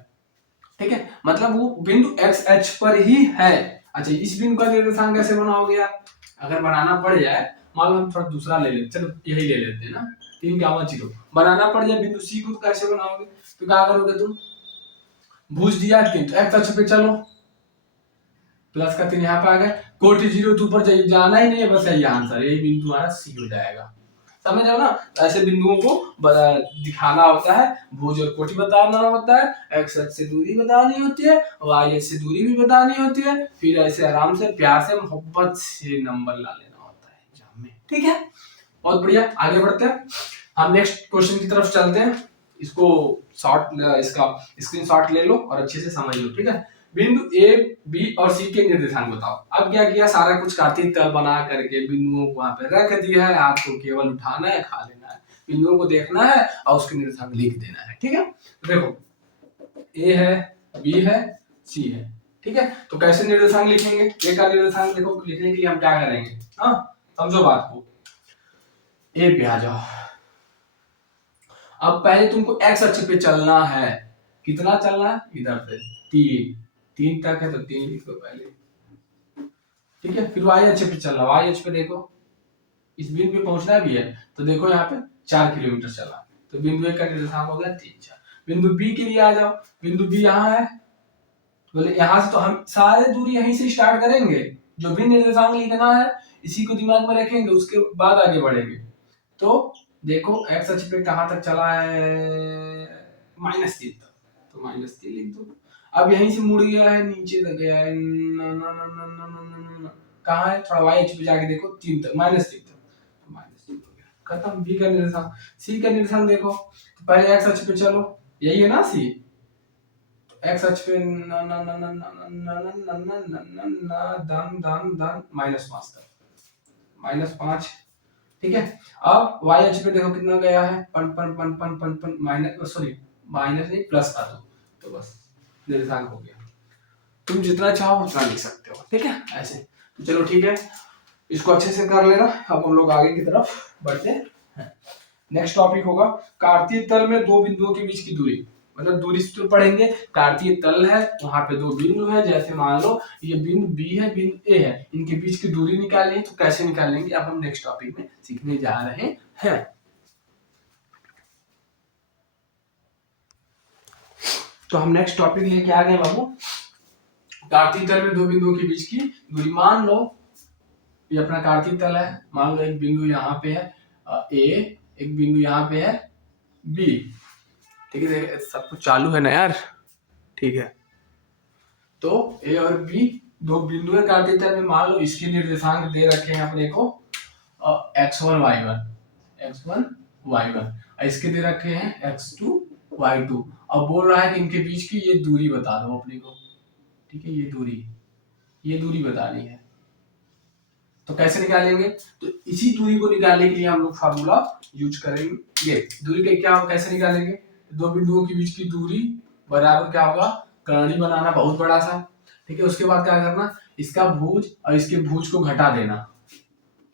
ठीक है, मतलब वो बिंदु एक्स अक्ष पर ही है। अच्छा, इस बिंदु का निर्देशांक कैसे बनाओगे आप, अगर बनाना पड़ जाए, मान लो हम थोड़ा दूसरा ले लेते, चलो यही ले लेते हैं ना, 3, 0 बनाना पड़ जाए बिंदु सी को, तो कैसे बनाओगे, तो क्या करोगे तुम, भुज दिया 3, तो एक्स अक्ष पे चलो, प्लस का 3 यहाँ पे आ गए, कोटि 0 तो ऊपर जाइए, जाना ही नहीं है, बस यही आंसर, यही बिंदु हमारा सी हो जाएगा। समझ रहे हो ना, ऐसे बिंदुओं को दिखाना होता है, भुज और कोटि बताना होता है, एक्स अक्ष से दूरी बतानी होती है, वाई अक्ष से दूरी भी बतानी होती है, फिर ऐसे आराम से प्यार से मोहब्बत से नंबर ला लेना होता है एग्जाम में। ठीक है, बहुत बढ़िया, आगे बढ़ते हैं, हम नेक्स्ट क्वेश्चन की तरफ चलते हैं। इसको शॉर्ट, इसका स्क्रीनशॉट ले लो और अच्छे से समझ लो। ठीक है, बिंदु ए बी और सी के निर्देशांक बताओ। अब क्या किया, सारा कुछ कार्तीय तल बना करके बिंदुओं को वहां पे रख दिया है, आपको केवल उठाना है, खा लेना है, बिंदुओं को देखना है और उसके निर्देशांक लिख देना है। ठीक है, देखो ए है, बी है, सी है। ठीक है, तो कैसे निर्देशांक लिखेंगे, ए का निर्देशांक देखो लिखने के लिए हम क्या करेंगे, हाँ समझो बात को। ए पे आ जाओ। अब पहले तुमको एक्स अक्ष पे चलना है, कितना चलना है, इधर से 3 तक है तो 3 लिखो पहले। ठीक है, फिर वाई अक्ष पे चलना, वाई अक्ष पे देखो इस बिंदु पे पहुंचना भी है, तो देखो यहाँ पे 4 किलोमीटर चला, तो बिंदु ए का निर्देशांक हो गया 3 4। बिंदु बी के लिए आ जाओ, बिंदु बी यहाँ है, बोले यहाँ से तो हम सारे दूरी यहीं से स्टार्ट करेंगे, जो भी निर्देशांक लिखना है इसी को दिमाग में रखेंगे, उसके बाद आगे बढ़ेंगे। तो देखो एक्स अक्ष पे कहां तक चला है, -3 तक, तो -3 लिख दो। अब यहीं से मुड़ गया है, नीचे तक गया है, कहां है, थोड़ा वाई अक्ष पे जाके देखो 3 तक, -3 तक, तो -3 हो गया, खत्म। बी का निर्देशांक, सी का निर्देशांक देखो, तो पहले एक्स अक्ष पे चलो, यही है ना सी, एक्स अक्ष पे -5 तक, -5। ठीक है, अब वाई अक्ष पे देखो कितना गया है, पन पन पन पन पन पन माइनस, सॉरी माइनस नहीं प्लस का दो, तो बस निर्देशांक हो गया। तुम जितना चाहो उतना लिख सकते हो। ठीक है, ऐसे तो चलो ठीक है, इसको अच्छे से कर लेना। अब हम लोग आगे की तरफ बढ़ते हैं। नेक्स्ट टॉपिक होगा कार्तीय तल में दो बिंदुओं के बीच की दूरी, मतलब दूरी सूत्र पढ़ेंगे। कार्तीय तल है, वहां पे दो बिंदु है, जैसे मान लो ये बिंदु बी है, बिंदु ए है, इनके बीच की दूरी निकालनी है, तो कैसे निकालेंगे अब हम नेक्स्ट टॉपिक में सीखने जा रहे हैं। तो हम नेक्स्ट टॉपिक लेके आ गए बाबू, कार्तीय तल में दो बिंदुओं के बीच की दूरी। मान लो ये अपना कार्तीय तल है, मान लो एक बिंदु यहाँ पे है ए, एक बिंदु यहाँ पे है बी। ठीक है, सब कुछ चालू है ना यार, ठीक है। तो ए और बी दो बिंदु है कार्तीय तल में, मान लो इसके निर्देशांक दे रखे हैं अपने को x1 y1, इसके दे रखे हैं x2 y2। अब बोल रहा है कि इनके बीच की ये दूरी बता दो अपने को। ठीक है, ये दूरी बतानी है, तो कैसे निकालेंगे, तो इसी दूरी को निकालने के लिए हम लोग फार्मूला यूज करेंगे। दूरी का क्या होगा, कैसे निकालेंगे, दो बिंदुओं के बीच की दूरी बराबर क्या होगा, कर्णी बनाना बहुत बड़ा सा। ठीक है, उसके बाद क्या करना, इसका भुज और इसके भुज को घटा देना,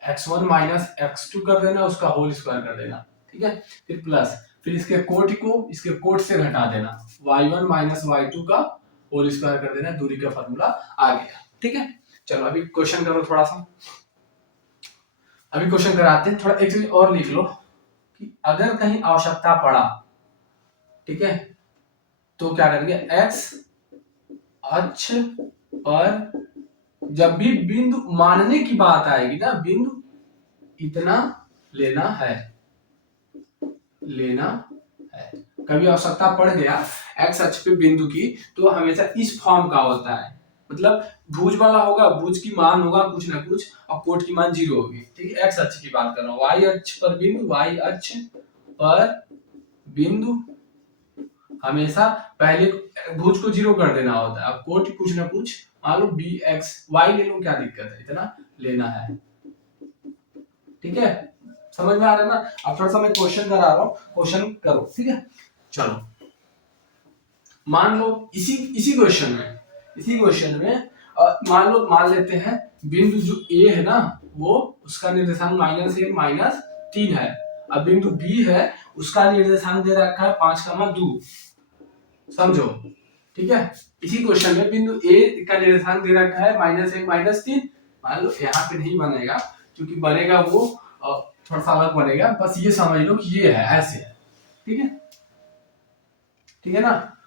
x1 माइनस x2 कर देना, उसका होल स्क्वायर कर देना। ठीक है, फिर प्लस, फिर इसके कोट को इसके कोट से घटा देना, y1 माइनस y2 का होल स्क्वायर कर देना, दूरी का फार्मूला आ गया। ठीक है, चलो अभी क्वेश्चन करो थोड़ा सा, अभी क्वेश्चन कराते हैं। थोड़ा एक चीज और लिख लो कि अगर कहीं आवश्यकता पड़ा, ठीक है, तो क्या करेंगे, एक्स अक्ष पर जब भी बिंदु मानने की बात आएगी ना, बिंदु इतना लेना है, कभी आवश्यकता पड़ गया एक्स अक्ष पे बिंदु की, तो हमेशा इस फॉर्म का होता है, मतलब भुज वाला होगा, भुज की मान होगा कुछ ना कुछ, और कोट की मान 0 होगी। ठीक है, एक्स अक्ष की बात कर रहा हूँ, वाई अक्ष पर बिंदु, वाई अक्ष पर बिंदु हमेशा पहले भुज को 0 कर देना होता है। अब कोट कुछ ना कुछ, मान लो बी एक्स वाई ले लो, क्या दिक्कत है, इतना लेना है। ठीक है, समझ में आ रहा है ना। अब थोड़ा सा मैं क्वेश्चन करा रहा हूँ, क्वेश्चन करो। ठीक है, चलो मान लो इसी क्वेश्चन में मान लेते हैं बिंदु जो ए है ना, वो उसका निर्देशांक -1 -3 है। अब बिंदु बी है, उसका निर्देशांक दे रखा है 5,2, समझो। ठीक है, इसी क्वेश्चन में बिंदु ए का निर्देशांक दे रखा है -1 -3। मान लो यहाँ पे नहीं बनेगा, क्योंकि बनेगा वो थोड़ा सा अलग बनेगा, बस ये समझ लो कि ये है, ऐसे है। ठीक है ना,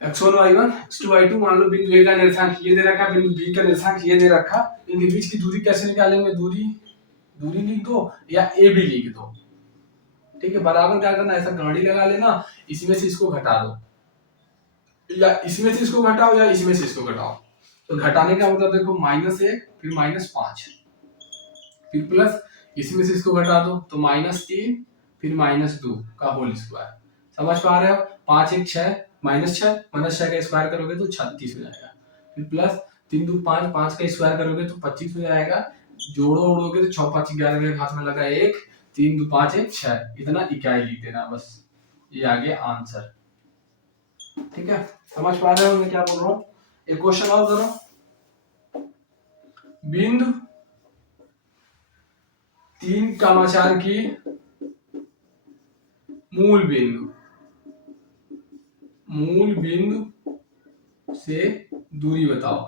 x1 y1 x2 y2, मान लो बिंदु ए का निर्देशांक ये दे रखा, बिंदु बी का निर्देशांक ये दे रखा, इनके बीच की दूरी कैसे निकालेंगे, दूरी लिख दो या ए बी लिख दो। ठीक है, बराबर क्या करना, ऐसा गाड़ी लगा लेना, इसमें से इसको घटा दो, या इसमें से इसको घटाओ या इसमें से इसको घटाओ। तो घटाने का मतलब देखो -1 फिर -5, फिर प्लस इसमें से इसको घटा दो तो -3 फिर -2 का होल स्क्वायर। समझ पा रहे हो, 5 1 6 -6 का स्क्वायर करोगे तो 36 हो जाएगा। फिर प्लस 3 दूनी 5, 5 का स्क्वायर करोगे तो 25 हो जाएगा। जोड़ो उड़ोगे तो 6 5 11 के हाथ में लगा 1, 3 2 5 1 6, इतना इकाई लिख देना बस। ये आ गया आंसर। ठीक है, समझ पा रहे हो मैं क्या बोल रहा हूँ? एक क्वेश्चन और करो। बिंदु 3,4 की मूल बिंदु से दूरी बताओ।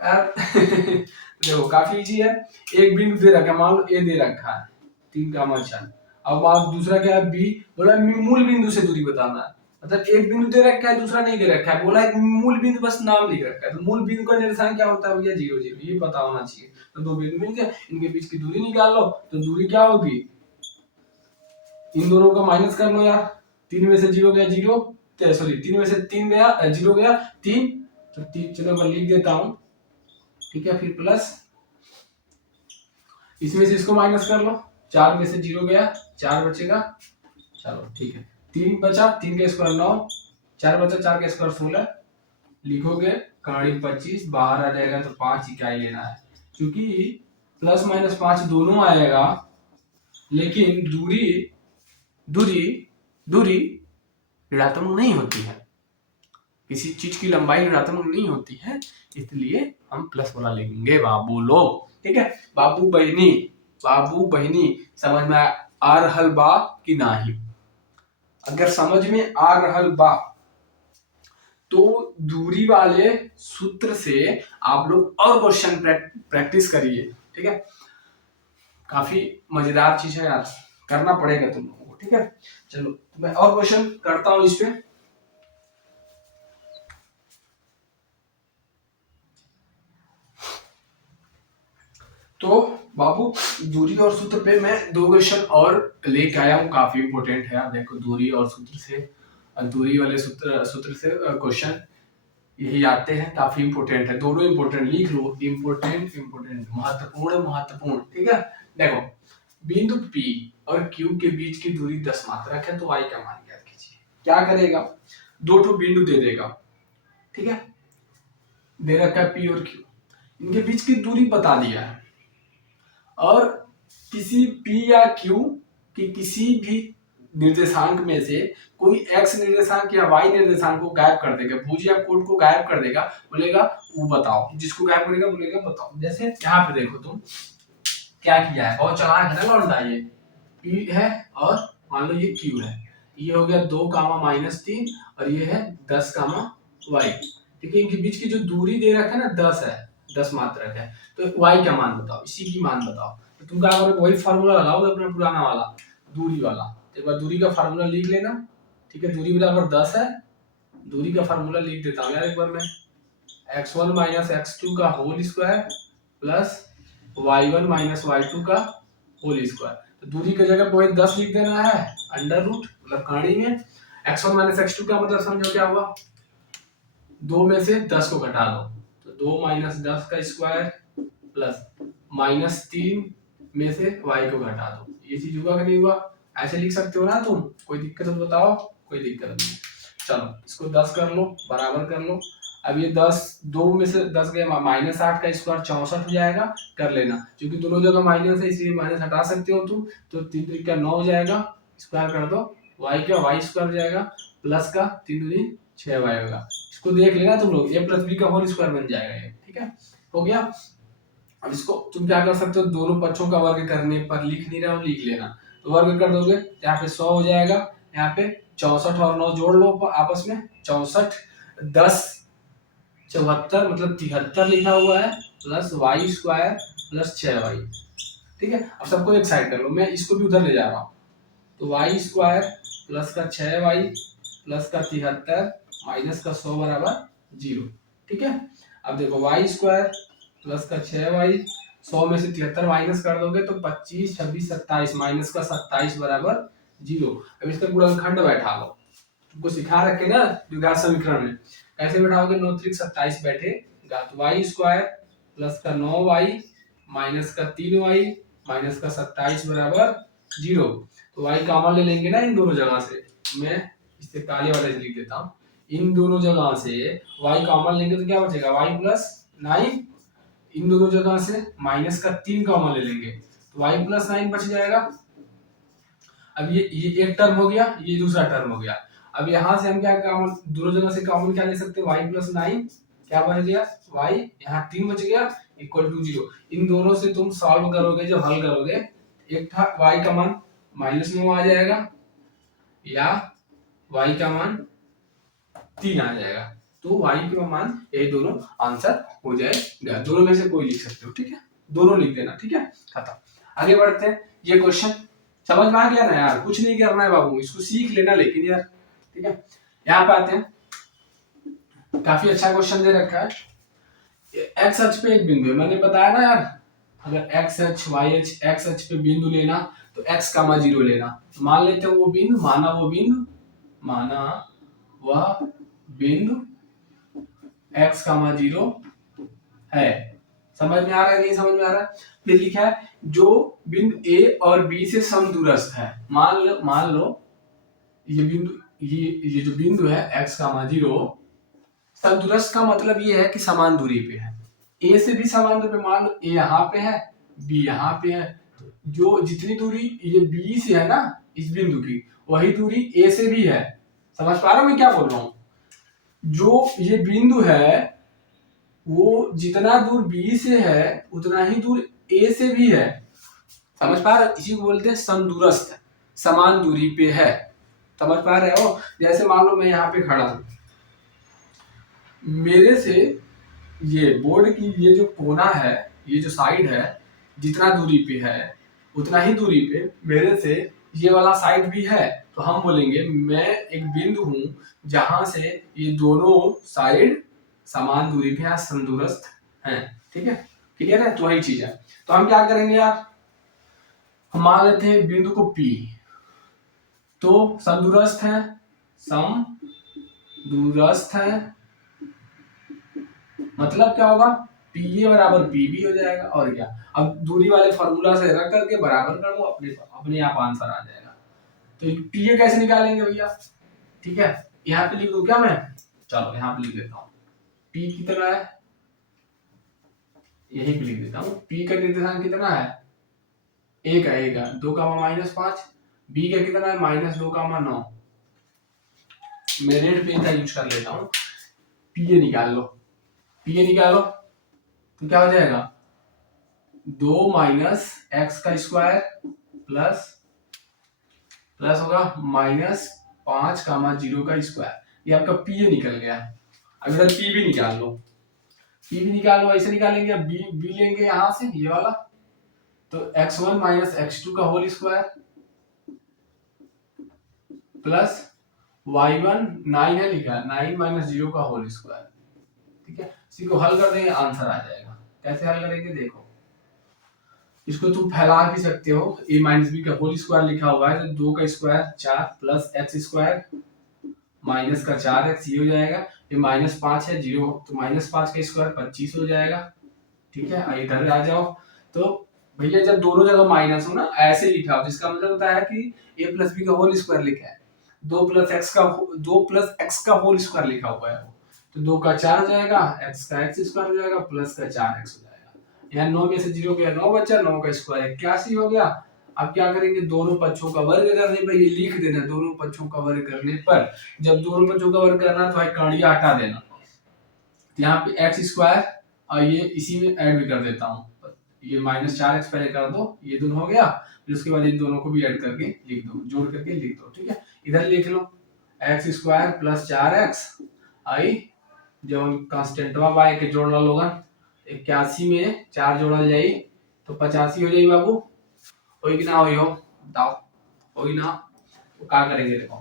देखो काफी इजी है। एक बिंदु दे रखा है, मान लो ए दे रखा है 3,4। अब मान दूसरा क्या है बी, बोला मूल बिंदु से दूरी बताना है। मतलब एक बिंदु दे रखा है, दूसरा नहीं दे रखा है, बोला एक मूल बिंदु बस नाम लिख रखा है। तो मूल बिंदु का निर्देशांक क्या होता है भैया? 0 0, ये पता होना चाहिए। तो दो बिंदु मिल गए, इनके बीच की दूरी निकाल लो। तो दूरी क्या होगी? इन दोनों का माइनस कर लो यार। 3 में से 0 गया 0, सॉरी 3 में से 3 गया 0 गया 3, तो 3 चलो मैं लिख देता हूं। ठीक है, फिर प्लस इसमें से इसको माइनस कर लो। 4 में से 0 गया 4 बचेगा। चलो ठीक है, 3 बचा, 3 का स्क्वायर 9, 4 बचा 4 का स्क्वायर 16, लिखोगे कहाड़ी 25, बाहर आ जाएगा तो 5 इकाई लेना है। क्योंकि प्लस माइनस 5 दोनों आएगा, लेकिन दूरी दूरी दूरी ऋणात्मक नहीं होती है। किसी चीज की लंबाई ऋणात्मक नहीं होती है, इसलिए हम प्लस वाला लेंगे बाबू लोग। ठीक है, बाबू बहनी समझ में आ रहल बा कि नहीं? अगर समझ में आ रहल बा तो दूरी वाले सूत्र से आप लोग और क्वेश्चन प्रैक्टिस करिए। ठीक है, काफी मजेदार चीज है यार, करना पड़ेगा तुम लोगों को। ठीक है, चलो मैं और क्वेश्चन करता हूं इस पे। तो बाबू दूरी और सूत्र पे मैं 2 क्वेश्चन और लेके आया हूँ, काफी इंपॉर्टेंट है। देखो दूरी और सूत्र से, दूरी वाले सूत्र से क्वेश्चन यही आते हैं, काफी इंपॉर्टेंट है। दोनों इंपॉर्टेंट, लिख लो, इंपॉर्टेंट महत्वपूर्ण। ठीक है, देखो बिंदु P और Q के बीच की दूरी 10 मात्रक है, तो y का मान ज्ञात कीजिए। क्या करेगा? दो ठो बिंदु दे देगा। ठीक है, दे रखा है P और Q, इनके बीच की दूरी बता दिया है, और किसी P या Q की किसी भी निर्देशांक में से कोई x निर्देशांक या y निर्देशांक को गायब कर देगा, भुजिया कोड को गायब कर देगा, बोलेगा वो बताओ। जिसको गायब करेगा बोलेगा बताओ। जैसे यहाँ पे देखो तुम क्या किया है, बहुत चालाक है ना लौंडा। ये P है और मान लो ये Q है, ये हो गया 2 -3 और ये है 10 y। ठीक है, इनके बीच की जो दूरी दे रखा है ना 10 है, 10 मात्रक है। तो y का मान बताओ, इसी की मान बताओ। तो तुम क्या करोगे, वही फार्मूला लगाओ अपना पुराना वाला, दूरी वाला। एक बार दूरी का फार्मूला लिख लेना। ठीक है, दूरी बराबर 10 है, दूरी का फार्मूला लिख देता हूँ यार एक बार मैं। x1 - x2 का whole square plus y1 - y2 का होल स्क्वायर। तो दूरी की जगह पे 10 लिख देना है, अंडर रूट मतलब कहानी में। x1 - x2 का मतलब समझो क्या हुआ, 2 में से 10 को घटा दो, तो 2 - 10 का स्क्वायर प्लस -3 में से y को घटा दो। ये चीज हुआ कि नहीं हुआ? ऐसे लिख सकते हो ना तुम, कोई दिक्कत हो तो बताओ, कोई दिक्कत नहीं। चलो इसको 10 कर लो, बराबर कर लो। अब ये 10, 2 में से 10 गया, -8 का स्क्वायर 64 हो जाएगा, कर लेना। क्योंकि दोनों जगह माइनस है इसलिए माइनस हटा सकते हो तुम। तो 3 3 का 9 हो जाएगा, स्क्वायर कर दो, y का y स्क्वायर हो जाएगा, प्लस का 3 दूनी 6y होगा। इसको देख लेना तुम लोग, a + b का होल स्क्वायर बन जाएगा ये। ठीक है, हो गया। अब इसको तुम क्या कर सकते हो, दोनों पक्षों का वर्ग करने पर, लिख नहीं रहा हूं लिख लेना। तो वर्ग कर दोगे, यहाँ पे 100 हो जाएगा, यहाँ पे 64 और 9 जोड़ लो आपस में, 64 10 74 मतलब 73 लिखा हुआ है, plus y square plus 6y। ठीक है, अब सबको एक साइड कर लो, मैं इसको भी उधर ले जा रहा हूँ। तो y स्क्वायर प्लस का 6y प्लस का 73 माइनस का 100 बराबर 0। ठीक है, अब देखो y स्क्वायर प्लस का 6y, 100 में से 73 माइनस कर दोगे तो 25 26 27 माइनस का 27 बराबर 0। अब इसका गुणनखंड बैठा लो, तुमको सिखा रखे ना द्विघात समीकरण में, कैसे बैठाओगे, 9 3 27 बैठेगा। तो y स्क्वायर प्लस का 9y माइनस का 3y माइनस का 27 बराबर 0। तो y कॉमन ले लेंगे ना इन दोनों जगह से, मैं इसे काले वाले से लिख देता हूँ, इन दोनों जगह से y कॉमन लेंगे तो क्या बचेगा y प्लस 9, इन दोनों जगह से माइनस का 3 कॉमन ले लेंगे तो y प्लस 9 बच जाएगा। अब ये एक टर्म हो गया, ये दूसरा टर्म हो गया। अब यहाँ से हम क्या कॉमन, दोनों जगह से कॉमन क्या ले सकते हैं, y प्लस 9 क्या बच गया, y यहाँ 3 बच गया इक्वल टू 0। इन दोनों से तुम सॉल्व करोगे, जब हल करोगे एक था y का मान -9 आ जाएगा या y का मान 3 आ जाएगा, तो y का मान ये दोनों आंसर हो जाएगा। दोनों में से कोई लिख सकते हो, ठीक है, दोनों लिख देना, ठीक है, खत्म। आगे बढ़ते हैं। ये क्वेश्चन समझ में आ गया ना यार, कुछ नहीं करना है बाबू, इसको सीख लेना लेकिन यार, ठीक है। यहाँ पे आते हैं, काफी अच्छा क्वेश्चन दे रखा है। एक्स अक्ष पे एक बिंदु है, मैंने बताया ना यार, अगर एक्स अक्ष वाई अक्ष, एक्स अक्ष पे बिंदु लेना तो x कामा 0 लेना। मान लेते हैं वो बिंदु, माना वह बिंदु x कामा 0 है। समझ में आ रहा है, नहीं समझ में आ रहा है? फिर लिखा है जो बिंदु a और b से समदूरस्थ है। मान लो ये बिंदु, ये जो बिंदु है x कामा 0, समदूरस्थ का मतलब ये है कि समान दूरी पे है, a से भी समान दूरी पे। मान लो a यहाँ पे है, b यहाँ पे है, जो जितनी दूरी ये b से है ना इस बिंदु की, वही दूरी a से भी है। समझ पा रहा हूँ मैं क्या बोल रहा हूँ? जो ये बिंदु है वो जितना दूर b से है उतना ही दूर a से भी है। समझ पा रहे? इसी को बोलते हैं समदूरस्थ, समान दूरी पे है। समझ पा रहे हो? जैसे मान लो मैं यहाँ पे खड़ा हूँ, मेरे से ये बोर्ड की ये जो कोना है, ये जो साइड है, जितना दूरी पे है उतना ही दूरी पे मेरे से ये वाला साइड भी है। तो हम बोलेंगे मैं एक बिंदु हूं जहां से ये दोनों साइड समान दूरी पे या समदूरस्थ हैं। ठीक है, क्लियर है? तो वही चीज है। तो हम क्या करेंगे यार, हम मान लेते हैं बिंदु को P, तो समदूरस्थ है, समदूरस्थ है मतलब क्या होगा, PA बराबर PB हो जाएगा। और क्या, अब दूरी वाले फॉर्मूला से रख करके बराबर कर दो, अपने आप आंसर आ जाएगा। तो PA कैसे निकालेंगे भैया? ठीक है, यहाँ पे लिख दूं क्या मैं? चलो यहाँ पे लिख देता हूँ, P कितना है, यहीं पे लिख देता हूँ। P का निर्देशांक कितना है? 1 है, 1 है, 2 का -5। B का कितना है? -2 का 9। मैं रेड पेन का यूज कर लेता हूँ। PA निकाल लो, PA निकालो तो क्या हो जाएगा, 2 माइनस एक्स का स्क्वायर प्लस होगा -5 कामा 0 का स्क्वायर। ये आपका PA निकल गया। अब इधर PB निकाल लो, PB निकाल लो, ऐसे निकालेंगे। B लेंगे यहां से ये वाला, तो x1 माइनस x2 का होल स्क्वायर प्लस y1 9 है लिखा, 9 माइनस 0 का होल स्क्वायर। ठीक है, इसी को हल कर देंगे, आंसर आ जाएगा। कैसे हल करेंगे देखो, इसको तुम फैला भी सकते हो। a माइनस बी का होल स्क्वायर लिखा हुआ है, तो 2 का square 4 plus x square minus का 4x, ये हो जाएगा। ये -5 है, 0 तो -5 का स्क्वायर 25 हो जाएगा। ठीक है, इधर आ जाओ। तो भैया जब दोनों जगह माइनस हो ना, ऐसे लिखा हो, जिसका मतलब होता है कि a प्लस बी का होल स्क्वायर लिखा है, 2 प्लस एक्स का होल स्क्वायर लिखा हुआ है, तो 2 का 4 हो जाएगा, x का x स्क्वायर हो जाएगा, प्लस का 4x हो जाएगा। यहाँ 9 में से 0 गया, 9 बचा, 9 का स्क्वायर 81 हो गया। अब क्या करेंगे, दोनों पक्षों का वर्ग करने पर, ये लिख देना, दोनों पक्षों का वर्ग करने पर, जब दोनों पक्षों का वर्ग करना तो भाई कड़िया हटा देना। यहाँ पे एक्स स्क्वायर और ये इसी में ऐड भी कर देता हूँ, ये -4x पहले कर दो, ये दोनों हो गया, फिर उसके बाद इन दोनों को भी ऐड करके लिख दो, जोड़ करके लिख दो। ठीक है, इधर लिख लो एक्स स्क्वायर प्लस 4x आई, जब हम कांस्टेंटवा बाय के जोड़ना लोगा, 81 में 4 जोड़ल जाई तो 85 हो जाई बाबू। होई कि ना होई हो बताओ, होई ना? तो क्या करेंगे देखो,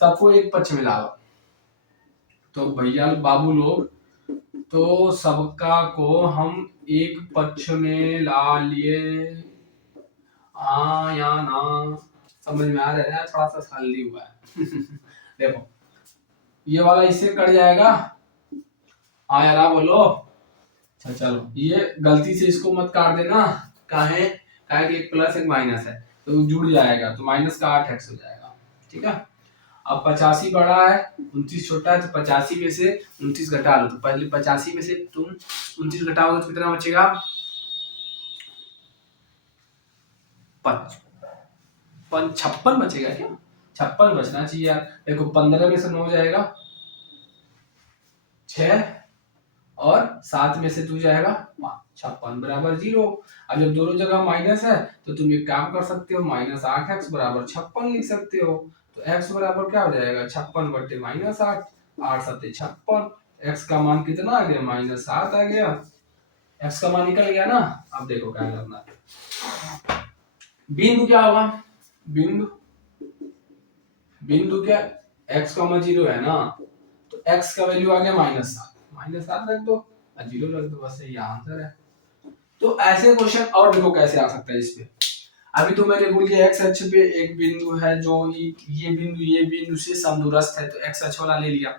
सबको एक पक्ष में ला लो। तो भैया बाबू लोग, तो सबका को हम एक पक्ष में ला लिए, हाँ या ना? समझ में आ रहा है? थोड़ा सा हल्दी हुआ है देखो, ये वाला इससे कट जाएगा, हाँ यार आप बोलो। अच्छा चलो, ये गलती से इसको मत काट देना, काहे कि एक प्लस एक माइनस है, तो जुड़ जाएगा, तो माइनस का 8x हो जाएगा। ठीक है, अब 85 बड़ा है 29 छोटा है, तो 85 में से 29 घटा लो। तो पहले 85 में से तुम 29 घटाओगे तो कितना बचेगा, 56 बचेगा क्या, 56 बचना चाहिए यार। देखो 15 में से 9 जाएगा 6 और 7 में से 2 जाएगा 5, 56 बराबर 0। अब जब दोनों जगह माइनस है तो तुम एक काम कर सकते हो, -8x बराबर 56 लिख सकते हो। तो x बराबर क्या हो जाएगा, 56 बटे -8, 8 7 56, x का मान कितना आ गया, -7 आ गया। x का मान निकल गया ना। अब देखो क्या करना है, बिंदु क्या होगा, बिंदु बिंदु क्या, x 0 है ना, तो x का वैल्यू आ गया -7 रख दो और 0 रख दो, बस यही आंसर है। तो ऐसे क्वेश्चन और देखो कैसे आ सकता है इस पे। अभी तो मैंने बोल दिया x अक्ष पे एक बिंदु है जो ये बिंदु से समदूरस्थ है, तो x अक्ष वाला ले लिया।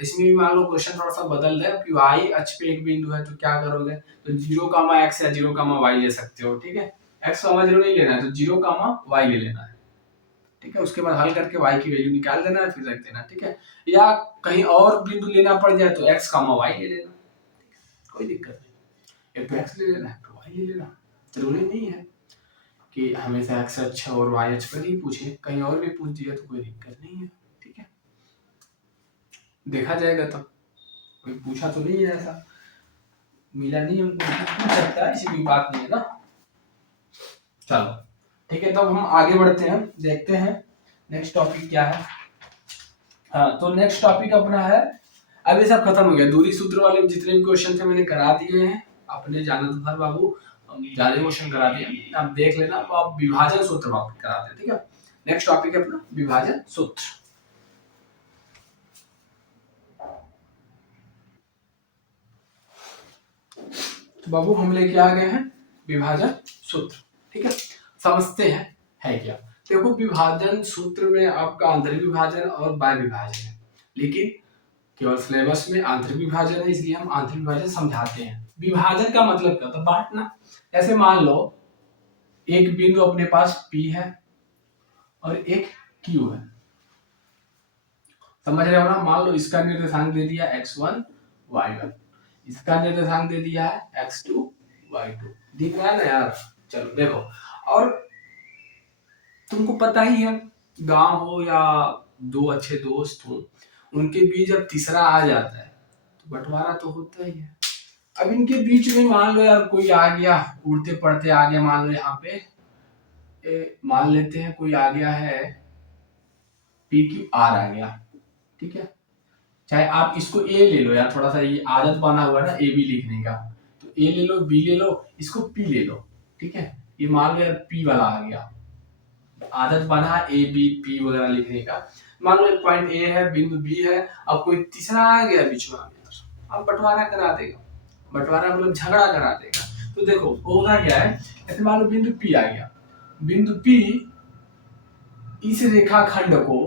इसमें भी मान लो क्वेश्चन थोड़ा सा बदल दे कि y अक्ष पे एक बिंदु है, तो क्या करोगे, तो 0, x या 0, y ले सकते हो। ठीक है, x, 0 नहीं लेना है, तो 0, y ले लेना है। ठीक है, उसके बाद हल करके y की वैल्यू निकाल देना है, फिर रख देना। ठीक है, या कहीं और बिंदु लेना पड़ जाए तो x, y ले लेना, कोई दिक्कत नहीं। एक तो x ले लेना है तो y ले लेना, जरूरी नहीं है कि हमेशा x अक्ष और y अक्ष पर ही पूछे, कहीं और भी पूछ दिया तो कोई दिक्कत नहीं है। ठीक है, देखा जाएगा तब, कोई पूछा तो नहीं है, ऐसा मिला नहीं हमको, पूछ सकता है, ऐसी कोई बात नहीं है ना। चलो ठीक है, तब हम आगे बढ़ते हैं, देखते हैं नेक्स्ट टॉपिक क्या है। हाँ, तो नेक्स्ट टॉपिक अपना है, अब ये सब खत्म हो गया, दूरी सूत्र वाले जितने भी क्वेश्चन थे मैंने करा दिए हैं, अपने जानत भर बाबू ज्यादा क्वेश्चन करा दिए, आप देख लेना। तो आप विभाजन सूत्र वापस कराते हैं। ठीक है, नेक्स्ट टॉपिक है अपना विभाजन सूत्र। तो बाबू हम लेके आ गए हैं विभाजन सूत्र। ठीक है, समझते हैं है क्या। देखो विभाजन सूत्र में आपका आंतरिक विभाजन और बाह्य विभाजन है, लेकिन केवल सिलेबस में आंतरिक विभाजन है, इसलिए हम आंतरिक विभाजन समझाते हैं। विभाजन का मतलब क्या होता है, बांटना। ऐसे मान लो एक बिंदु अपने पास P है और एक Q है, समझ रहे हो ना। मान लो इसका निर्देशांक दे दिया x1 y1, इसका निर्देशांक दे दिया है x2 y2, दिख रहा है ना यार। चलो देखो, और तुमको पता ही है, गांव हो या दो अच्छे दोस्त हो, उनके बीच जब तीसरा आ जाता है तो बंटवारा तो होता ही है। अब इनके बीच में मान लो यार कोई आ गया, उड़ते पड़ते आ गया, मान लो यहाँ पे मान लेते हैं कोई आ गया है PQR आ गया। ठीक है, चाहे आप इसको A ले लो यार, थोड़ा सा ये आदत बना हुआ है ना AB लिखने का, तो A ले लो, B ले लो, इसको P ले लो। ठीक है, ये मान लो यार P वाला आ गया, आदत बना ABP वगैरह लिखने का। मान लो एक पॉइंट A है, बिंदु B है, अब कोई तीसरा आ गया बीच में, अब बंटवारा करा देगा, बंटवारा मतलब झगड़ा करा देगा। तो देखो होगा क्या है, ऐसे मान लो बिंदु P आ गया, बिंदु P इस रेखाखंड को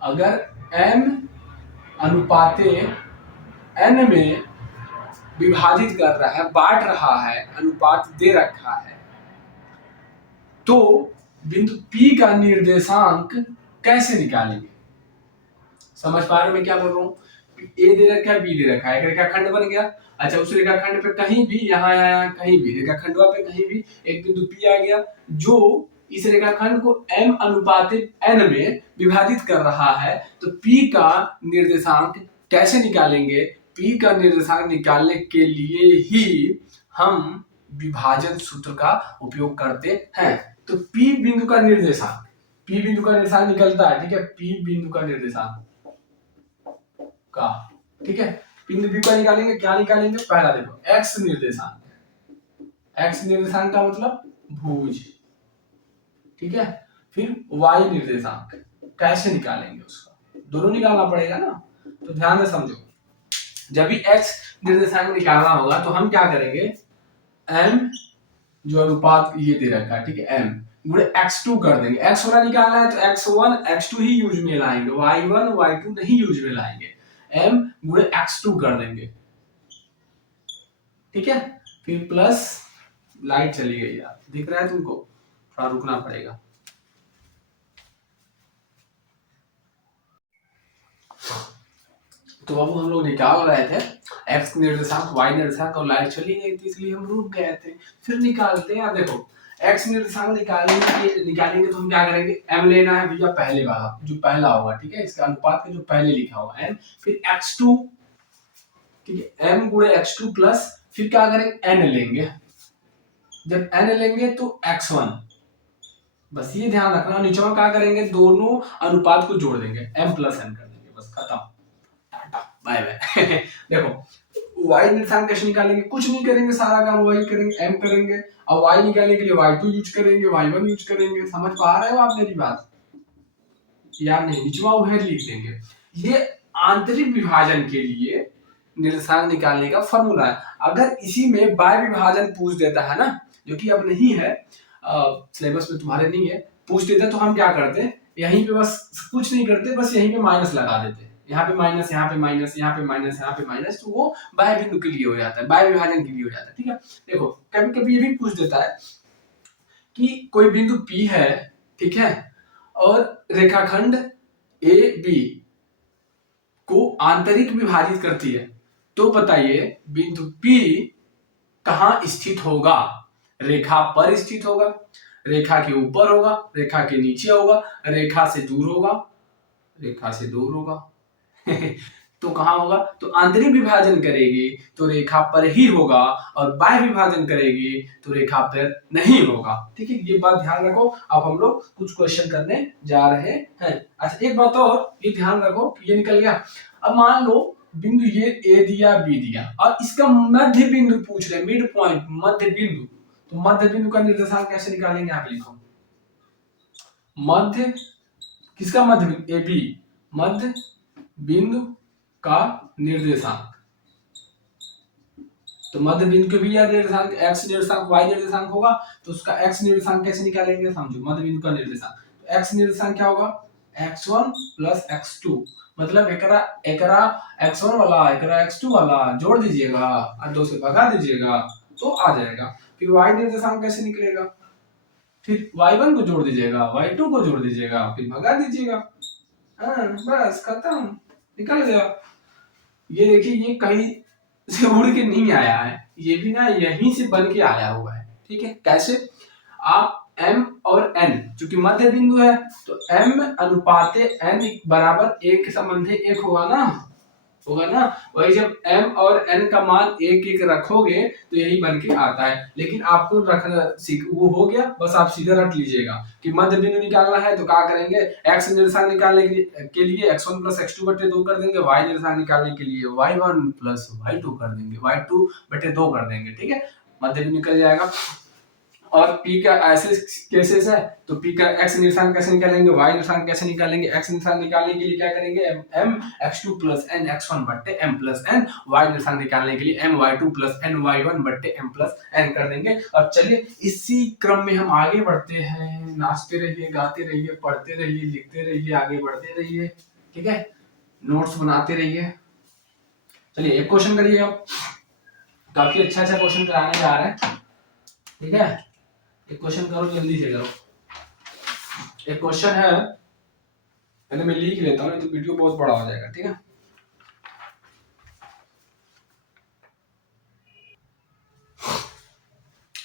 अगर M अनुपाते N में विभाजित कर रहा है, बांट रहा है, अनुपात दे रखा है, तो बिंदु P का निर्देशांक कैसे निकालेंगे। समझ पा रहे हो मैं क्या बोल रहा हूँ, A दे रखा है, B दे रखा है, एक रेखाखंड बन गया। अच्छा, उस रेखाखंड पे कहीं भी, यहाँ कहीं भी, रेखाखंडवा पे कहीं भी एक बिंदु P आ गया जो इस रेखाखंड को M अनुपातिक N में विभाजित कर रहा है, तो P का निर्देशांक कैसे निकालेंगे। P का निर्देशांक निकालने के लिए ही हम विभाजन सूत्र का उपयोग करते हैं। तो P बिंदु का निर्देशांक, P बिंदु का निर्देशांक निकलता है। ठीक है, P बिंदु का निर्देशांक का, ठीक है, बिंदु P का निकालेंगे, क्या निकालेंगे, पहला देखो x निर्देशांक, x निर्देशांक का मतलब भुज। ठीक है, फिर y निर्देशांक कैसे निकालेंगे, उसका दोनों निकालना पड़ेगा ना। तो ध्यान से समझो, जब भी x निर्देशांक निकालना होगा तो हम क्या करेंगे, m जो अनुपात ये दे रखा है, ठीक है, m गुणे x2 कर देंगे। x वाला निकालना है तो x1 x2 ही यूज में लाएंगे, y1 y2 नहीं यूज में लाएंगे, m गुणे x2 कर देंगे। ठीक है, फिर प्लस, लाइट चली गई यार, दिख रहा है तुमको, थोड़ा रुकना पड़ेगा। तो अब हम लोग निकाल रहे थे एक्स निर्देशांक, वाई निर्देशांक, और लाइट चली गई थी इसलिए हम रुक गए थे। फिर निकालते हैं। देखो एक्स निर्देशांक निकालेंगे तो हम क्या करेंगे, एम लेना है भैया, पहले वाला जो पहला होगा, ठीक है, इसका अनुपात का जो पहले लिखा होगा एम, फिर x2, ठीक है, m गुणे x2 प्लस फिर क्या करेंगे, n लेंगे। जब n लेंगे तो x1, बस ये ध्यान रखना। नीचे में क्या करेंगे, दोनों अनुपात को जोड़ देंगे, m प्लस n कर देंगे, बस खत्म, टाटा बाय बाय। देखो y निर्देशांक कैसे निकालेंगे, कुछ नहीं करेंगे, सारा काम y करेंगे, m करेंगे, और y निकालने के लिए y2 यूज करेंगे, y1 यूज करेंगे। समझ पा रहे हो आप मेरी बात? यार नहीं, निचवा उधर लिख देंगे। ये आंतरिक विभाजन के लिए निर्देशांक निकालने का फॉर्मूला है। अगर इसी में बाह्य विभाजन पूछ देता है ना, जो कि अब नहीं है, सिलेबस में तुम्हारे नहीं है, पूछ देता तो हम क्या करते हैं, यहीं पे बस कुछ नहीं करते, बस यहीं पे माइनस लगा देते, यहाँ पे माइनस, यहाँ पे माइनस, यहाँ पे माइनस, यहाँ पे माइनस, तो वो बाह्य बिंदु के लिए हो जाता है, बाह्य विभाजन के लिए हो जाता है। ठीक है, देखो कभी कभी ये भी पूछ देता है कि कोई बिंदु P है, ठीक है, और रेखाखंड ए बी को आंतरिक विभाजित करती है, तो बताइए बिंदु P कहाँ स्थित होगा? रेखा पर स्थित होगा, रेखा के ऊपर होगा, रेखा के नीचे होगा, रेखा से दूर होगा, रेखा से दूर होगा। तो कहाँ होगा? तो आंतरिक विभाजन करेगी तो रेखा पर ही होगा, और बाह्य विभाजन करेगी तो रेखा पर नहीं होगा। ठीक है, ये बात ध्यान रखो। अब हम लोग कुछ क्वेश्चन करने जा रहे हैं। अच्छा एक बात और, ये ध्यान रखो, ये निकल गया। अब मान लो बिंदु ये ए दिया, बी दिया, और इसका मध्य बिंदु पूछ रहे, मिड पॉइंट, मध्य बिंदु। तो मध्य बिंदु का निर्देशांक कैसे निकालेंगे? आप लिखो मध्य, किसका मध्य बिंदु? ए बी, मध्य बिंदु का निर्देशांक। तो मध्य बिंदु के भी यह निर्देशांक x निर्देशांक y निर्देशांक होगा, तो उसका x निर्देशांक कैसे निकालेंगे? समझो, मध्य बिंदु का निर्देशांक, तो x निर्देशांक क्या होगा? x1 प्लस x2, मतलब एकरा x1 वाला, एकरा x2 वाला जोड़ दीजिएगा और 2 से भगा दीजिएगा तो आ जाएगा। फिर y निर्देशांक कैसे निकलेगा? फिर y1 को जोड़ दीजिएगा, y2 को जोड़ दीजिएगा, फिर भगा दीजिएगा, बस खत्म, निकल गया। ये देखिए, ये कहीं से उड़ के नहीं आया है, ये भी ना यहीं से बन के आया हुआ है। ठीक है, कैसे? आप m और n, चूंकि मध्य बिंदु है तो m अनुपाते n बराबर 1 के संबंधी 1 होगा ना, वही जब m और n का मान 1 रखोगे तो यही बन के आता है। लेकिन आपको रखना वो हो गया, बस आप सीधे रख लीजिएगा कि मध्य बिंदु निकालना है तो क्या करेंगे, x निर्देशांक निकालने के लिए x1 प्लस x2 बटे 2 कर देंगे, y निर्देशांक निकालने के लिए y1 प्लस y2 कर देंगे, y2 बटे 2 कर देंगे। ठीक है, मध्य बिंदु निकल जाएगा। और P का ऐसे केसेस है तो P का x निर्देशांक कैसे निकालेंगे, y निर्देशांक कैसे निकालेंगे? x निर्देशांक निकालने के लिए क्या करेंगे, m x2 plus n x1 बट्टे m प्लस n, y निर्देशांक निकालने के लिए m y2 plus n y1 बट्टे m प्लस n कर देंगे। और चलिए इसी क्रम में हम आगे बढ़ते हैं, नाचते रहिए, गाते रहिए, पढ़ते रहिए, लिखते रहिए, आगे बढ़ते रहिए। ठीक है, नोट्स बनाते रहिए। चलिए एक क्वेश्चन करिए, आप काफी अच्छा क्वेश्चन कराने जा रहे हैं। ठीक है, एक क्वेश्चन करो, जल्दी से करो। एक क्वेश्चन है, पहले मैं लिख लेता हूँ, तो वीडियो बहुत बड़ा हो जाएगा। ठीक है,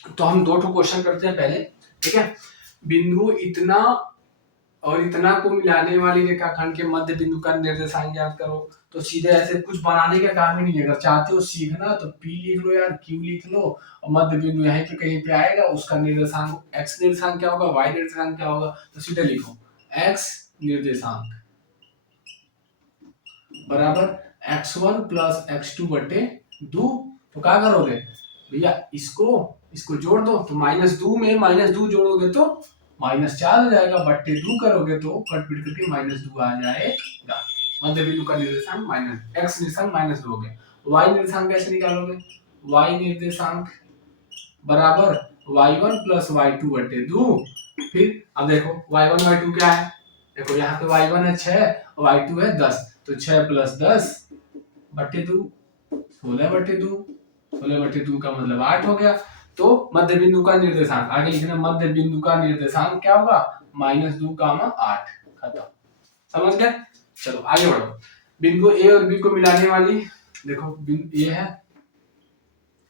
तो हम 2 क्वेश्चन करते हैं पहले। ठीक है, बिंदु इतना और इतना को मिलाने वाली रेखाखंड के मध्य बिंदु का निर्देशांक ज्ञात करो। तो सीधे ऐसे कुछ बनाने का काम ही नहीं है। अगर चाहते हो सीखना तो P लिख लो यार, Q लिख लो, और मध्य बिंदु यहीं पे कहीं पे आएगा, उसका निर्देशांक x निर्देशांक क्या होगा, y निर्देशांक क्या होगा, तो सीधे लिखो x निर्देशांक बराबर x1 प्लस x2 बटे 2। तो क्या करोगे भैया, इसको जोड़ दो, तो -2 में -2 जोड़ोगे तो -4 हो जाएगा, बट्टे 2 करोगे तो कट पिट करके -2 आ जाएगा। मध्य बिंदु का निर्देशांक x निर्देशांक -2 हो गया। y निर्देशांक कैसे निकालोगे? y निर्देशांक बराबर y1 प्लस y2 बटे 2। फिर अब देखो y1 y2 क्या है, देखो यहाँ पे y1 है 6 और y2 है 10, तो 6 प्लस 10 बटे 2, 16 बटे 2, 16 बटे 2 का मतलब 8 हो गया। तो मध्य बिंदु का निर्देशांक आगे लिखना, मध्य बिंदु का निर्देशांक क्या होगा, -2, 8। खत्म, समझ गए। चलो आगे बढ़ो। बिंदु ए और बी को मिलाने वाली, देखो बिंदु ए है,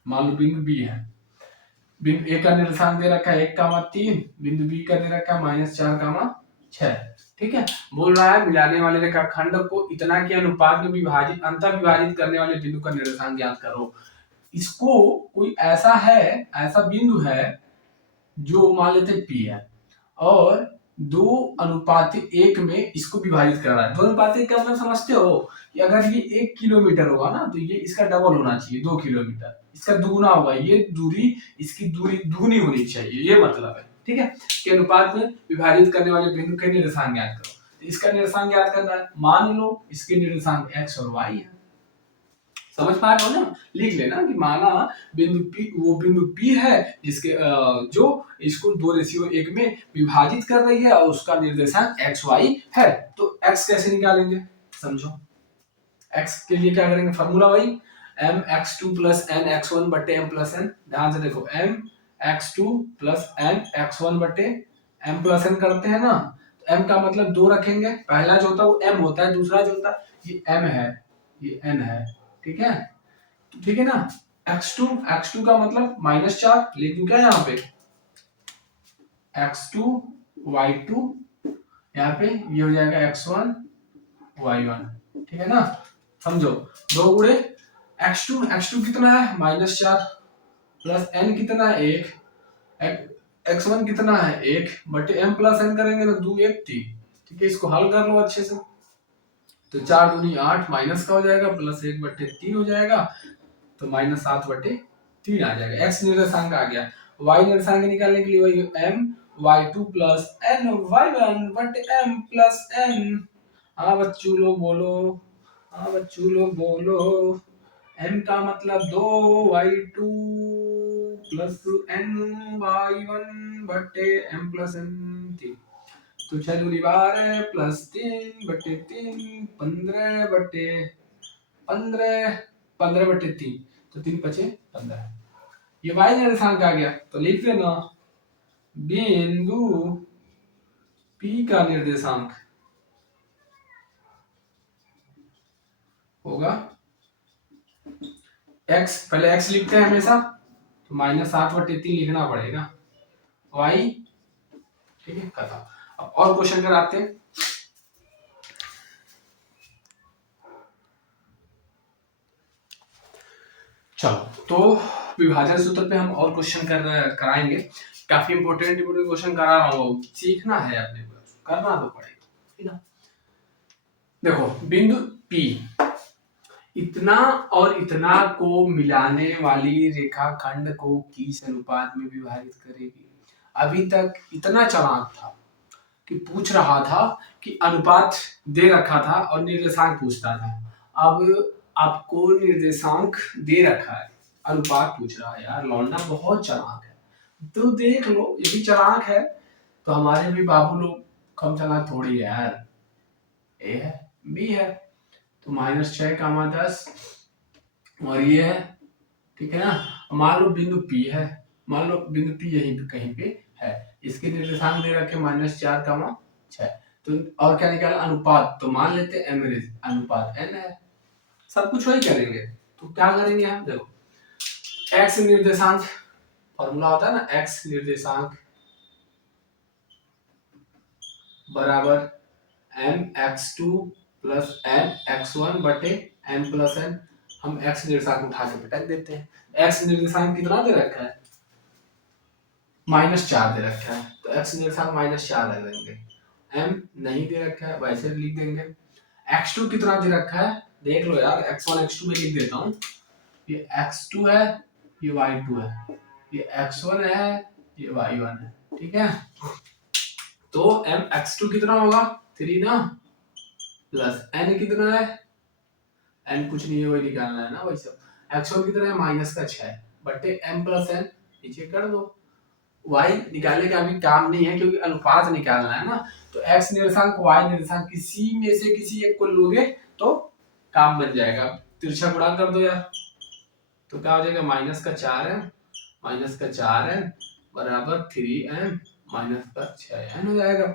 मान लो बिंदु बी है, बिंदु ए का निर्देशांक दे रखा है 1, 3, बिंदु बी का दे रखा है -4, 6। ठीक है, बोल रहा है मिलाने वाले रेखाखंड को इतना के अनुपात में विभाजित, अंतर विभाजित करने वाले बिंदु का निर्देशांक ज्ञात करो। इसको कोई ऐसा है, ऐसा बिंदु है जो मान लेते पी है और 2:1 में इसको विभाजित कर रहा है। 2:1 का मतलब समझते हो कि अगर ये 1 किलोमीटर होगा ना तो ये इसका डबल होना चाहिए, 2 किलोमीटर, इसका दुगुना होगा, ये दूरी इसकी दूरी दुगुनी होनी चाहिए, ये मतलब है। ठीक है, के अनुपात में विभाजित करने वाले बिंदु के निर्देशांक ज्ञात करो। तो इसका निर्देशांक ज्ञात करना है, मान लो इसके निर्देशांक x और y है, समझ पा रहे हो ना। लिख लेना कि माना बिंदु P, वो बिंदु P है जिसके जो इसको 2:1 में विभाजित कर रही है और उसका निर्देशांक x y है। तो x कैसे निकालेंगे, समझो। x के लिए क्या करेंगे, फार्मूला वही mx2 + n x1 / m + n। ध्यान से देखो, mx2 + n x1 / m + n करते हैं ना, तो m का मतलब 2 रखेंगे, पहला जो होता है वो m होता है, दूसरा जो होता है ये m है, ये n है। ठीक है, ठीक है ना। x2 का मतलब -4 लिख दूं क्या यहाँ पे, x2 y2, यहाँ पे ये हो जाएगा x1 y1। ठीक है ना, समझो। 2 गुणे x2 कितना है -4 प्लस n कितना है 1, x1 कितना है 1 बटे m + n करेंगे तो 2 1 3। ठीक है, इसको हल कर लो अच्छे से, तो 4 दूनी 8 माइनस का हो जाएगा, प्लस 1/3 हो जाएगा, तो -7/3 आ जाएगा। x निर्देशांक आ गया। y निर्देशांक निकालने के लिए वही m y2 + n y1 बटे m + n। हाँ बच्चों लोग बोलो, हाँ बच्चों लोग बोलो। m का मतलब 2 y2 + n y1 बटे m + n 3। तो 6 दूनी 12 प्लस 3/3 15/3, तो 3 × 5 = 15। ये y निर्देशांक आ गया, तो लिख देना बिंदु P का निर्देशांक होगा x, पहले x लिखते हैं हमेशा, तो -7/3 लिखना पड़ेगा y। ठीक है, खत्म। अब और क्वेश्चन कराते हैं। चलो, तो विभाजन सूत्र पे हम और क्वेश्चन कराएंगे। काफी इंपोर्टेंट क्वेश्चन करा रहा हूँ, सीखना है अपने को, करना तो पड़ेगा। ठीक है, देखो बिंदु P इतना और इतना को मिलाने वाली रेखाखंड को किस अनुपात में विभाजित करेगी। अभी तक इतना चालाक था कि पूछ रहा था कि अनुपात दे रखा था और निर्देशांक पूछता था। अब आपको निर्देशांक दे रखा है, अनुपात पूछ रहा है। यार लौंडा बहुत चालाक है, तो देख लो, ये भी चालाक है तो हमारे भी बाबू लोग कम चालाक थोड़ी है यार। ए है, बी है, तो -6, 10 और ये है। ठीक है ना, मान लो बिंदु P है, मान लो बिंदु P यहीं पे कहीं पे है, इसके निर्देशांक दे रखे -4, 6। तो और क्या निकाला, अनुपात, तो मान लेते हैं एवरेज अनुपात n है। सब कुछ वही करेंगे, तो क्या करेंगे हम, देखो x निर्देशांक फॉर्मूला होता है ना, x निर्देशांक बराबर mx2 + nx1 बटे m + n। हम x निर्देशांक उठा के पटक देते हैं। x निर्देशांक कितना दे रखा है, -4 दे रखा है, तो x निर्देशांक -4 रख देंगे। m नहीं दे रखा है, वैसे लिख देंगे। x2 कितना दे रखा है, देख लो यार, x1 x2 में लिख देता हूँ। ये x2 है, ये y2 है, ये x1 है, ये y1 है। ठीक है, तो mx2 कितना होगा 3 ना, प्लस n कितना है, n कुछ नहीं है, वही निकालना है ना, वही सब। x1 कितना है -6 बटे m + n, नीचे कर दो। y निकालने का अभी काम नहीं है क्योंकि अनुपात निकालना है ना, तो x निर्देशांक y निर्देशांक किसी में से किसी एक को लोगे तो काम बन जाएगा। तिरछा गुणा कर दो यार, तो क्या हो जाएगा, -4 है माइनस का 4n बराबर 3m माइनस का 6n हो जाएगा।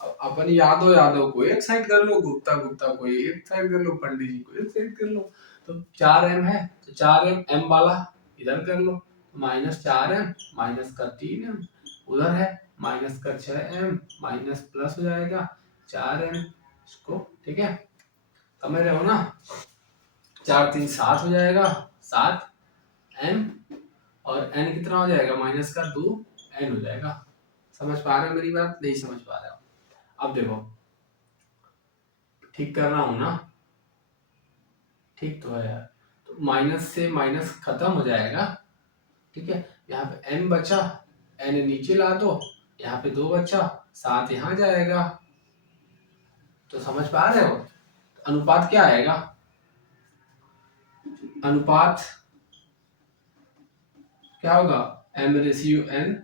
अब अपन यादव को एक साइड कर लो, गुप्ता को एक साइड कर लो, पंडित जी को एक साइड कर लो। तो 4m है तो 4m m वाला इधर कर लो, माइनस 4m माइनस का 3m उधर है, माइनस का 6m माइनस प्लस हो जाएगा 4m इसको, ठीक है समझ रहे हो ना। 4 3 7 हो जाएगा, 7m और n कितना हो जाएगा, माइनस का 2n हो जाएगा। समझ पा रहे हो मेरी बात, नहीं समझ पा रहे हो। अब देखो ठीक कर रहा हूं ना, ठीक तो है यार। तो माइनस से माइनस खत्म हो जाएगा, ठीक है। यहाँ पे m बचा, n नीचे ला दो, यहाँ पे 2 बचा, 7 यहाँ जाएगा। तो समझ पा रहे हो, अनुपात क्या आएगा, अनुपात क्या होगा, m ratio n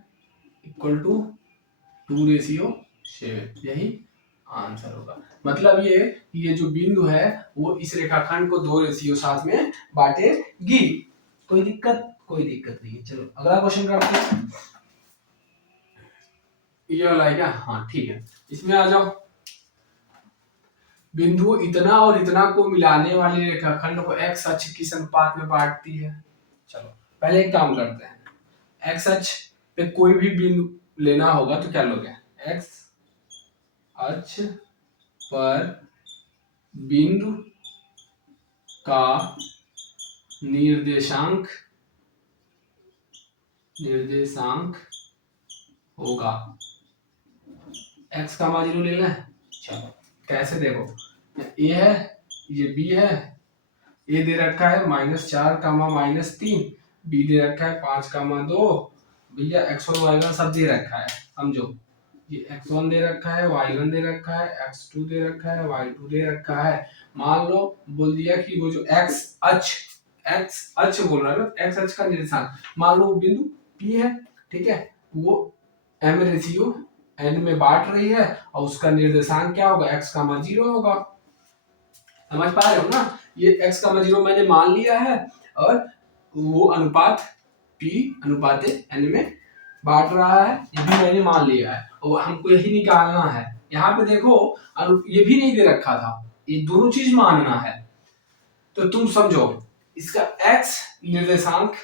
equal to 2 ratio 7, यही आंसर होगा। मतलब ये जो बिंदु है वो इस रेखाखंड को 2 रेशियो 7 में बांटेगी। कोई दिक्कत नहीं है। चलो अगला क्वेश्चन करते हैं। ये वाला है क्या, हाँ ठीक है, इसमें आ जाओ। बिंदु इतना और इतना को मिलाने वाली रेखाखंड को x अक्ष किस अनुपात में बांटती है। चलो पहले एक काम करते हैं, x अक्ष पे कोई भी बिंदु लेना होगा तो क्या लोगे, x अक्ष पर बिंदु का निर्देशांक होगा, x का मान 0 ले लें। चलो कैसे, देखो a है, ये b है, a दे रखा है -4 -3, b दे रखा है 5 2, भैया x1 y1 सब दे रखा है, समझो ये x1 दे रखा है, y1 दे रखा है, x2 दे रखा है, y2 दे रखा है। मान लो बोल दिया कि वो जो x अक्ष बोल रहा है ना, x अक्ष का निर्देशांक, मान लो वो बिंदु P है, ठीक है, वो m रेशियो n में बांट रही है और उसका निर्देशांक क्या होगा, x का मान 0 होगा। समझ पा रहे हो ना, ये x का मान 0 मैंने मान लिया है और वो अनुपात P अनुपात n में बांट रहा है, ये भी मैंने मान लिया है और हमको यही निकालना है। यहाँ पे देखो ये भी नहीं दे रखा था, ये दोनों चीज मानना है। तो तुम समझो इसका x निर्देशांक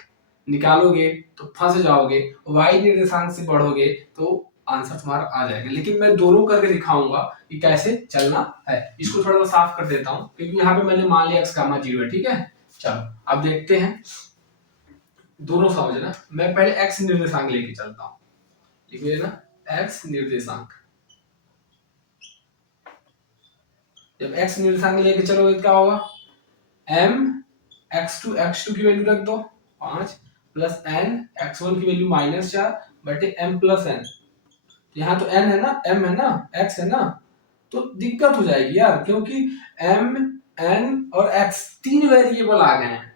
निकालोगे तो फंस जाओगे, y निर्देशांक से बढ़ोगे तो आंसर तुम्हारा आ जाएगा। लेकिन मैं दोनों करके दिखाऊंगा कि कैसे चलना है। इसको थोड़ा सा साफ कर देता हूँ क्योंकि यहाँ पे मैंने मान लिया x का मान 0 है, ठीक है। चलो अब देखते हैं, दोनों समझना। मैं पहले x निर्देशांक लेके चलता हूँ, लिख लेना x निर्देशांक। जब x निर्देशांक लेके चलोगे क्या होगा, m x2 की वैल्यू रख दो 5 प्लस n x1 की वैल्यू -4 बटे m प्लस n। यहाँ तो n है ना, m है ना, x है ना, तो दिक्कत हो जाएगी यार क्योंकि m n और x 3 वेरिएबल आ गए हैं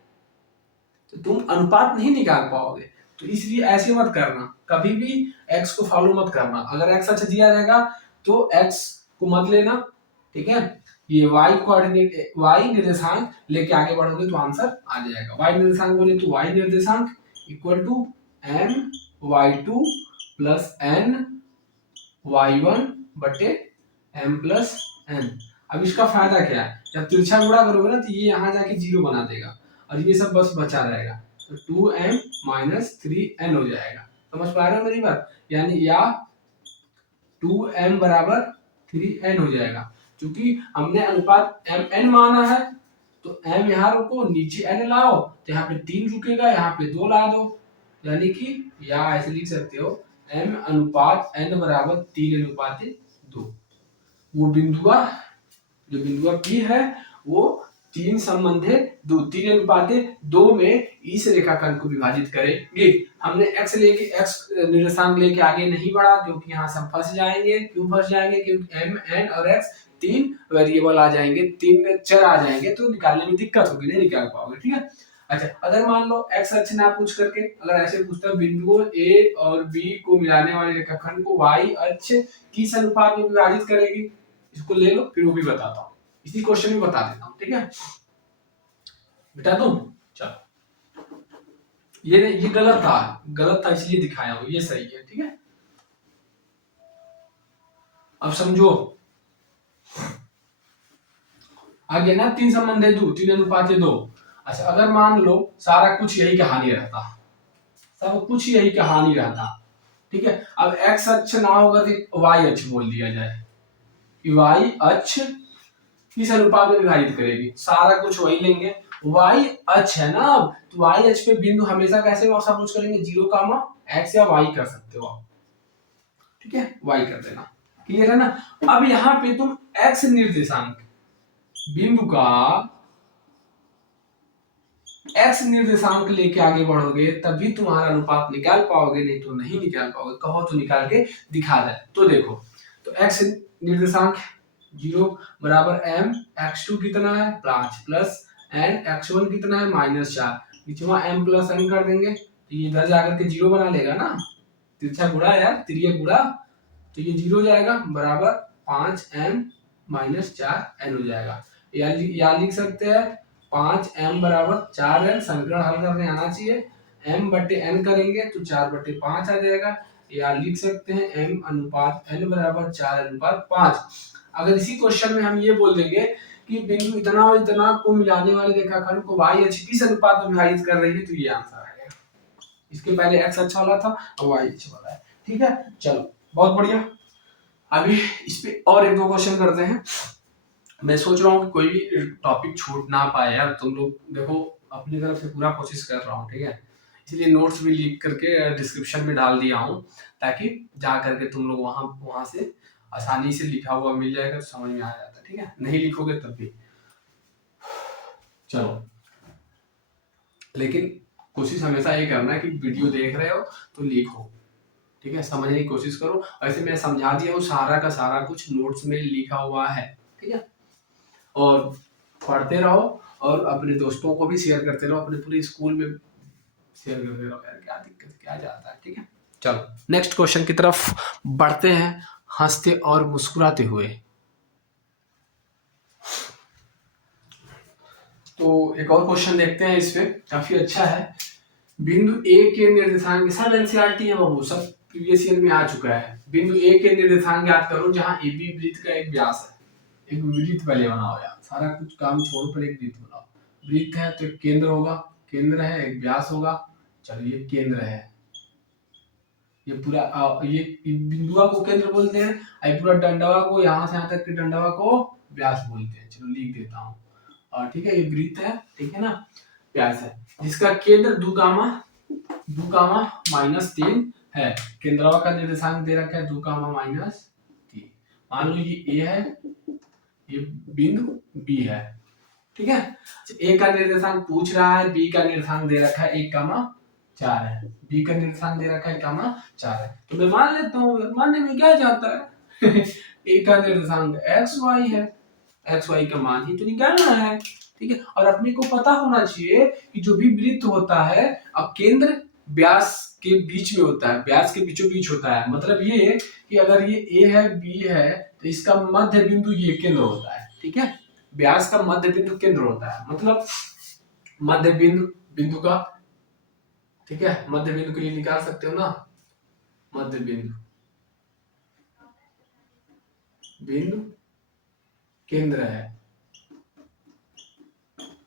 तो तुम अनुपात नहीं निकाल पाओगे। तो इसलिए ऐसे मत करना, कभी भी x को फॉलो मत करना। अगर x अच्छा दिया रहेगा तो x को मत लेना, ठीक है। ये y कोऑर्डिनेट y निर्देशांक लेके आगे बढ़ोगे तो आंसर आ जाएगा। y निर्देशांक बोले तो y निर्देशांक equal to m y2 plus n y1 बटे m प्लस n। अब इसका फायदा क्या है, जब तिरछा गुणा करोगे ना तो ये यहाँ जाके 0 बना देगा और ये सब बस बचा रहेगा, तो 2m माइनस 3n हो जाएगा। समझ पा रहे हो मेरी बात, यानी या 2m बराबर 3n हो जाएगा। क्योंकि हमने अनुपात mn माना है तो m यहाँ रखो, नीचे n लाओ तो यहाँ पे 3 रुकेगा, यहाँ पे 2 ला दो, यानी कि या ऐसे लिख सकते हो m अनुपात n बराबर 3 अनुपात 2। वो बिंदुआ जो बिंदुआ P है वो 3 संबंधे 3 अनुपात 2 में इस रेखाखंड को विभाजित करेंगे। हमने x निर्देशांक लेके आगे नहीं बढ़ा क्योंकि यहाँ से हम फंस जाएंगे। क्यों फंस जाएंगे, क्योंकि m n और x 3 वेरिएबल आ जाएंगे, 3 चर आ जाएंगे तो निकालने में दिक्कत होगी, नहीं निकाल पाओगे, ठीक है। अच्छा अगर मान लो x अक्ष ना पूछ करके अगर ऐसे पूछता बिंदुओं A और B को मिलाने वाले रेखाखंड को y अक्ष किस अनुपात में विभाजित करेगी, इसको ले लो फिर वो भी बताता हूँ, इसी क्वेश्चन में बता देता हूँ, ठीक है। बता दूं, चलो ये गलत था इसलिए दिखाया हूं, ये सही है। ठीक है, अब समझो आगे ना, 3:2, 3:2। अच्छा, अगर मान लो सारा कुछ यही कहानी रहता, सब कुछ यही कहानी रहता, ठीक है। अब एक्स अक्ष ना होगा तो वाई अक्ष बोल दिया जाए कि वाई अक्ष किस अनुपात में विभाजित करेगी, सारा कुछ वही लेंगे। वाई अक्ष है ना, अब तो वाई अक्ष पे बिंदु हमेशा कैसे अप्रोच करेंगे, 0, एक्स या वाई कर सकते हो आप। ठीक है, वाई कर देना, क्लियर है ना। अब यहाँ पे तुम एक्स निर्देशांक बिंदु का एक्स निर्देशांक लेके आगे बढ़ोगे तभी तुम्हारा अनुपात निकाल पाओगे, नहीं तो नहीं निकाल पाओगे। कहो तो निकाल के दिखा दे। तो देखो, तो एक्स निर्देशांक 0 बराबर m, x2 कितना है 5 प्लस n, x1 कितना है -4, नीचे m प्लस n कर देंगे तो ये इधर जाकर के 0 बना लेगा ना, तिरछा गुणा यार, तिरिय गुणा, तो ये 0 जाएगा बराबर 5m -4 n हो जाएगा। या लिख सकते हैं 5m बराबर 4n, समीकरण हल करने आना चाहिए, m बटे n करेंगे तो 4/5 आ जाएगा। या लिख सकते हैं m अनुपात n बराबर 4:5। अगर इसी क्वेश्चन में हम ये बोल देंगे कि बिंदु इतना और इतना को मिलाने वाले रेखाखंड को y अक्ष किस अनुपात में विभाजित कर रही है, तो ये आंसर आएगा। इसके पहले x अच्छा वाला था, अब y अच्छा वाला है। ठीक है, चलो बहुत बढ़िया। अभी इस पे और एक दो क्वेश्चन करते हैं। मैं सोच रहा हूँ कि कोई भी टॉपिक छूट ना पाए यार, तुम लोग देखो अपनी तरफ से पूरा कोशिश कर रहा हूँ। ठीक है, इसलिए नोट्स भी लिख करके डिस्क्रिप्शन में डाल दिया हूँ, ताकि जा करके तुम लोग वहां से आसानी से लिखा हुआ मिल जाएगा तो समझ में आ जाता है। ठीक है, नहीं लिखोगे तब भी चलो, लेकिन कोशिश हमेशा ये करना है कि वीडियो देख रहे हो तो लिखो। ठीक है, समझने की कोशिश करो। वैसे मैं समझा दिया हूँ, सारा का सारा कुछ नोट्स में लिखा हुआ है। ठीक है, और पढ़ते रहो और अपने दोस्तों को भी शेयर करते रहो, अपने पूरे स्कूल में शेयर करते रहो यार, क्या दिक्कत क्या जाता है। ठीक है, चलो नेक्स्ट क्वेश्चन की तरफ बढ़ते हैं, हंसते और मुस्कुराते हुए। तो एक और क्वेश्चन देखते हैं, इस पे काफी अच्छा है। बिंदु ए के निर्देशांक, सब एनसीईआरटी है बाबू, सब प्रीवियस ईयर में आ चुका है। बिंदु ए के निर्देशांक याद करो, जहां ए बी वृत्त का एक व्यास है। एक वृत्त पहले बनाओ यार, सारा कुछ काम छोड़ पर एक वृत्त बनाओ। वृत्त है तो एक केंद्र होगा, केंद्र है, एक व्यास होगा। चलो ये केंद्र है, ये पूरा ये बिंदुआ को केंद्र बोलते हैं, ये पूरा डंडवा को, यहाँ से यहाँ तक के डंडवा को व्यास बोलते हैं। चलो लिख देता हूँ। और ठीक है, ये वृत्त है, ठीक है ना, व्यास है, जिसका केंद्र 2, -3 है। केंद्रवा का निर्देशांक दे रखा है 2, -3। मान लो ये ए है, ये बिंदु बी है। ठीक है, ए का निर्देशांक पूछ रहा है, बी का निर्देशांक दे रखा है 1,4 है, बी का निर्देशांक दे रखा है 1,4 है। तो मैं मान लेता हूँ, मानने में क्या जाता है ए का निर्देशांक एक्स वाई है, एक्स वाई का मान ही तो निकालना है। ठीक है, और अपने को पता होना चाहिए कि जो भी वृत्त होता है, अब केंद्र व्यास के बीच में होता है, व्यास के बीचों बीच होता है। मतलब ये कि अगर ये ए है, बी है, तो इसका मध्य बिंदु ये केंद्र होता है। ठीक है, व्यास का मध्य बिंदु केंद्र होता है, मतलब मध्य बिंदु का, ठीक है, मध्य बिंदु के लिए निकाल सकते हो ना, मध्य बिंदु केंद्र है।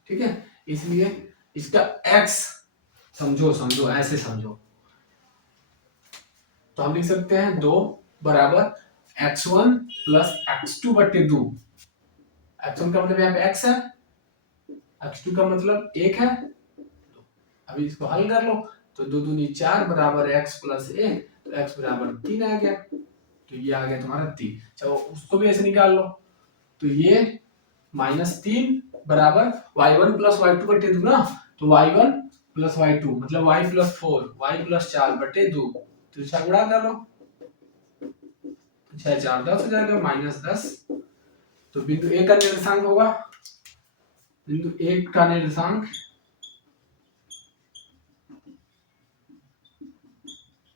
ठीक है, इसलिए इसका x समझो ऐसे समझो, तो हम लिख सकते हैं 2 बराबर x1 प्लस x2 बटे 2। x1 का मतलब यहाँ पे x है, x2 का मतलब 1 है। अभी इसको हल कर लो, तो 2 दूनी 4 बराबर x प्लस 1, तो x बराबर 3 आ गया, तो ये आ गया तुम्हारा 3। चलो उसको भी ऐसे निकाल लो, तो ये -3 बराबर y1 प्लस y2 बटे 2 ना, तो y1 प्लस y2 मतलब y प्लस 4, y प्लस 4 बटे 2, तो इसका गुणा कर लो, 6 4 10 हो जाएगा, -10। तो बिंदु ए का निर्देशांक होगा, बिंदु ए का निर्देशांक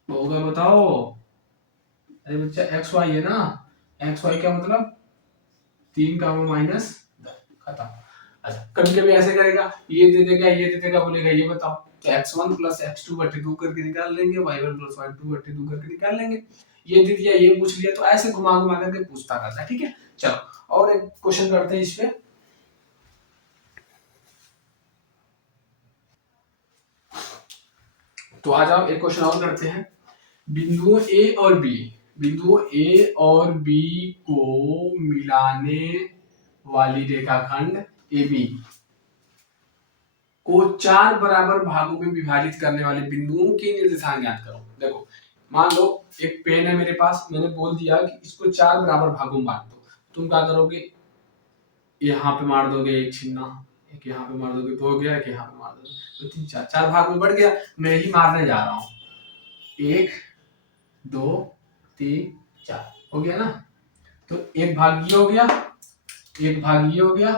होगा, बताओ। अरे बच्चा एक्स वाई है ना, एक्स वाई का मतलब 3, -10 खत्म। अच्छा कभी कभी ऐसे करेगा, ये दे देगा ये दे देगा, बोलेगा ये बताओ, तो x1 प्लस x2 बटे 2 करके निकाल लेंगे, y1 प्लस y2 बटे 2 करके निकाल लेंगे। ये दे दिया ये पूछ लिया, तो ऐसे घुमा घुमा करके पूछता रहता है। ठीक है, चलो और एक क्वेश्चन करते हैं इस पे। तो आ जाओ एक क्वेश्चन और करते हैं। बिंदुओं ए और बी, बिंदुओं ए और बी को मिलाने वाली रेखाखंड ए बी को 4 बराबर भागों में विभाजित करने वाले बिंदुओं के निर्देशांक ज्ञात करो। देखो मान लो एक पेन है मेरे पास, मैंने बोल दिया कि इसको 4 बराबर भागों में बांट दो, तुम क्या करोगे, यहाँ पे मार दोगे एक छिन्ना, एक यहाँ पे मार दोगे, तो हो गया, एक यहाँ पे मार दोगे, तो 3 4 4 भाग में बढ़ गया। मैं ही मारने जा रहा हूँ, 1 2 3 4 हो गया ना। तो एक भाग ये हो गया, एक भाग ये हो गया,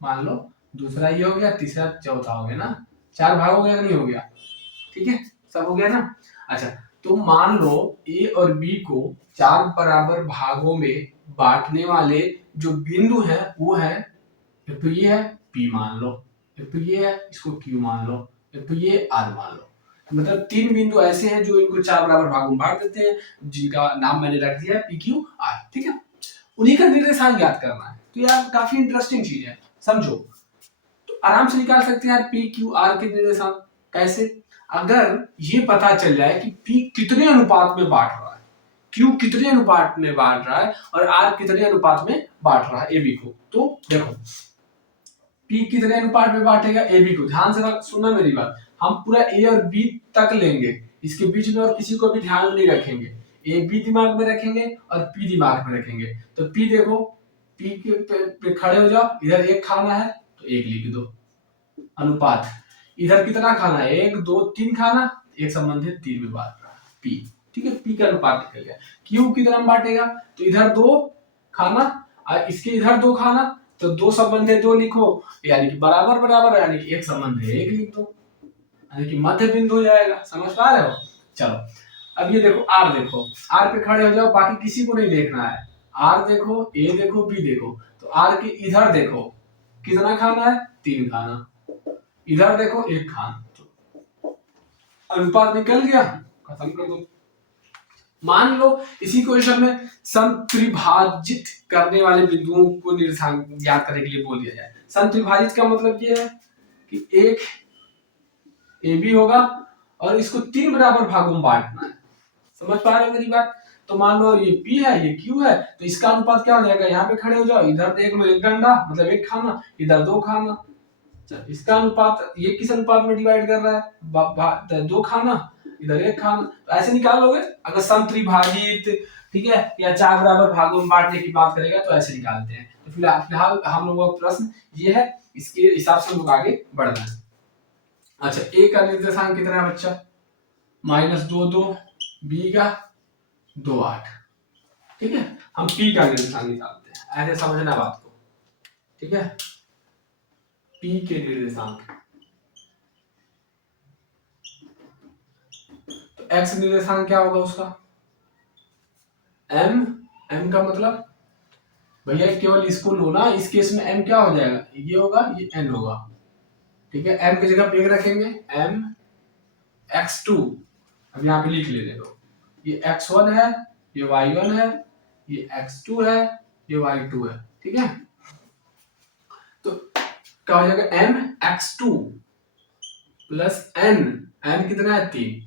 मान लो दूसरा ये हो गया, तीसरा चौथा हो गया ना। 4 भाग हो गया नहीं हो गया, ठीक है सब हो गया ना। अच्छा तो मान लो ए और बी को 4 बराबर भागों में बांटने वाले जो बिंदु है वो है, एक तो ये है P मान लो, एक तो ये है इसको Q मान लो, एक तो ये R मान लो। तो मतलब 3 बिंदु ऐसे हैं जो इनको 4 बराबर भागों में बांट देते हैं, जिनका नाम मैंने रख दिया है PQR। ठीक है, उन्हीं का निर्देशांक ज्ञात करना है। तो यार काफी इंटरेस्टिंग चीज है, समझो। तो आराम से निकाल सकते हैं यार PQR के निर्देशांक। कैसे, अगर ये पता चल जाए कि P कितने अनुपात में बांट रहा है, Q कितने अनुपात में बांट रहा है और R कितने अनुपात में बांट रहा है AB को, तो देखो P कितने अनुपात में बांटेगा AB को, ध्यान से सुनना मेरी बात, हम पूरा A और B तक लेंगे, इसके बीच में और किसी को भी ध्यान में नहीं रखेंगे, AB दिमाग में रखेंगे और P दिमाग में रखेंगे। तो P देखो, P पे खड़े हो जाओ, इधर एक खाना है तो एक लिख दो अनुपात, इधर कितना खाना है 1 2 3 खाना, एक संबंधित 3 में बांट रहा है P। ठीक है, P का अनुपात निकल गया। Q कितना में बांटेगा, तो इधर 2 खाना और इसके इधर 2 खाना, तो 2 संबंध है 2 लिखो, यानी कि बराबर बराबर, यानी कि एक संबंध है 1 लिख दो, यानी कि मध्य बिंदु हो जाएगा। समझ पा रहे हो। चलो अब ये देखो R, देखो R पे खड़े हो जाओ, बाकी किसी को नहीं देखना है, R देखो A देखो B देखो, तो R के इधर देखो कितना खाना है 3 खाना, इधर देखो 1 खाना, तो अनुपात निकल गया, खत्म कर दो। मान लो इसी क्वेश्चन में संत्रिभाजित करने वाले बिंदुओं को निर्देशांक ज्ञात करने के लिए बोल दिया जाए। संत्रिभाजित का मतलब ये है कि एक AB होगा और इसको 3 बराबर भागों में बांटना है। समझ पा रहे हो मेरी बात। तो मान लो ये P है ये Q है, तो इसका अनुपात क्या हो जाएगा, यहाँ पे खड़े हो जाओ, इधर देख लो 1 डंडा मतलब 1 खाना, इधर 2 खाना, इसका अनुपात ये किस अनुपात में डिवाइड कर रहा है 2 खाना, इधर 1 खाना, तो ऐसे निकाल लोगे। अगर संत्रिभाजित ठीक है या 4 बराबर भागों में बांटने की बात करेगा तो ऐसे निकालते हैं। तो फिलहाल हम लोगों का प्रश्न ये है, इसके हिसाब से हम लोग आगे बढ़ना है। अच्छा A का निर्देशांक कितना है बच्चा, -2 2, B का 2 8। ठीक है, हम P का निर्देशांक निकालते हैं, ऐसे समझना बात को। ठीक है, P के निर्देशांक, तो X निर्देशांक क्या होगा उसका M, M का मतलब भैया केवल इसको लो ना, इस केस में M क्या हो जाएगा, ये होगा ये N होगा। ठीक है, M की जगह पे रखेंगे M X2, अब यहाँ पे लिख लेने दो, ये X1 है, ये Y1 है, ये X2 है, ये Y2 है। ठीक है, तो क्या हो जाएगा M X2 plus N, N कितना है 3,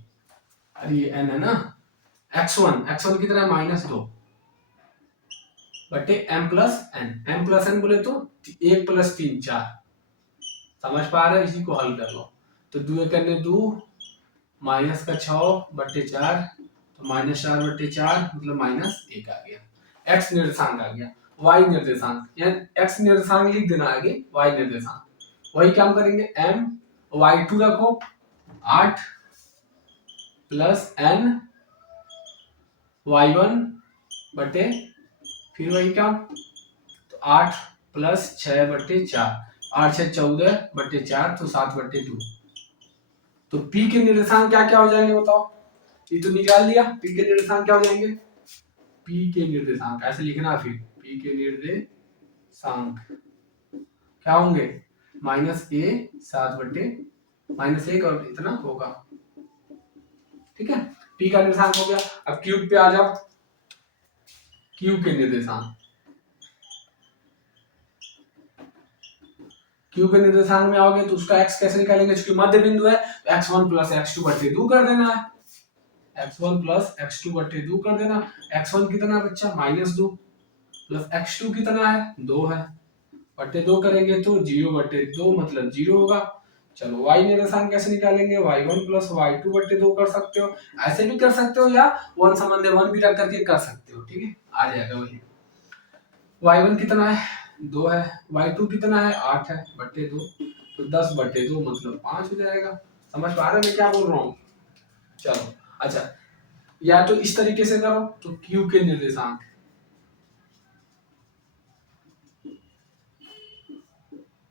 अरे ये N है ना, X1 कितना है -2 बटे M प्लस N बोले तो 1 प्लस 3 4। समझ पा रहे हो, इसी को हल कर लो। तो 2 करने 2 माइनस का 6 बटे 4, तो -4 बटे 4 मतलब -1 आ गया। X निर्देशांक आ गया। Y निर्देशांक, यानी X निर्देशांक लिख देना आगे, Y निर्देशांक वही काम करेंगे, M Y2 रखो 8 प्लस N Y1 बटे फिर वही काम, तो 8 प्लस 6 बटे 4, 8 6 14 बटे 4 तो 7 बटे 2। तो P के निर्देशांक क्या क्या हो जाएंगे बताओ, ये तो निकाल लिया, P के निर्देशांक क्या हो जाएंगे, P के निर्देशांक ऐसे लिखना, फिर P के निर्देशांक क्या होंगे माइनस ए 7/-1 और इतना होगा। ठीक है, पी का निर्देशांक हो गया। अब क्यूब पे आ जाओ, क्यूब के निर्देशांक, क्यू के निर्देशांक में आओगे तो उसका x कैसे निकालेंगे, क्योंकि मध्य बिंदु है तो x1 प्लस x2/2 कर देना है, x1 प्लस x2/2 कर देना। x1 कितना बच्चा -2 प्लस x2 कितना है 2 है, बटे 2 करेंगे तो 0/2 मतलब 0 होगा। चलो y निर्देशांक कैसे निकालेंगे, y1 प्लस y2/2 कर सकते हो, ऐसे भी कर सकते हो या 1 संबंध 1 भी रख करके कर सकते हो। ठीक है, आ जाएगा वही। y1 कितना है 2 है, y2 कितना है 8 है, बटे 2 तो 10/2 मतलब 5 हो जाएगा। समझ पा रहे हैं मैं क्या बोल रहा हूँ। चलो अच्छा, या तो इस तरीके से करो तो q के निर्देशांक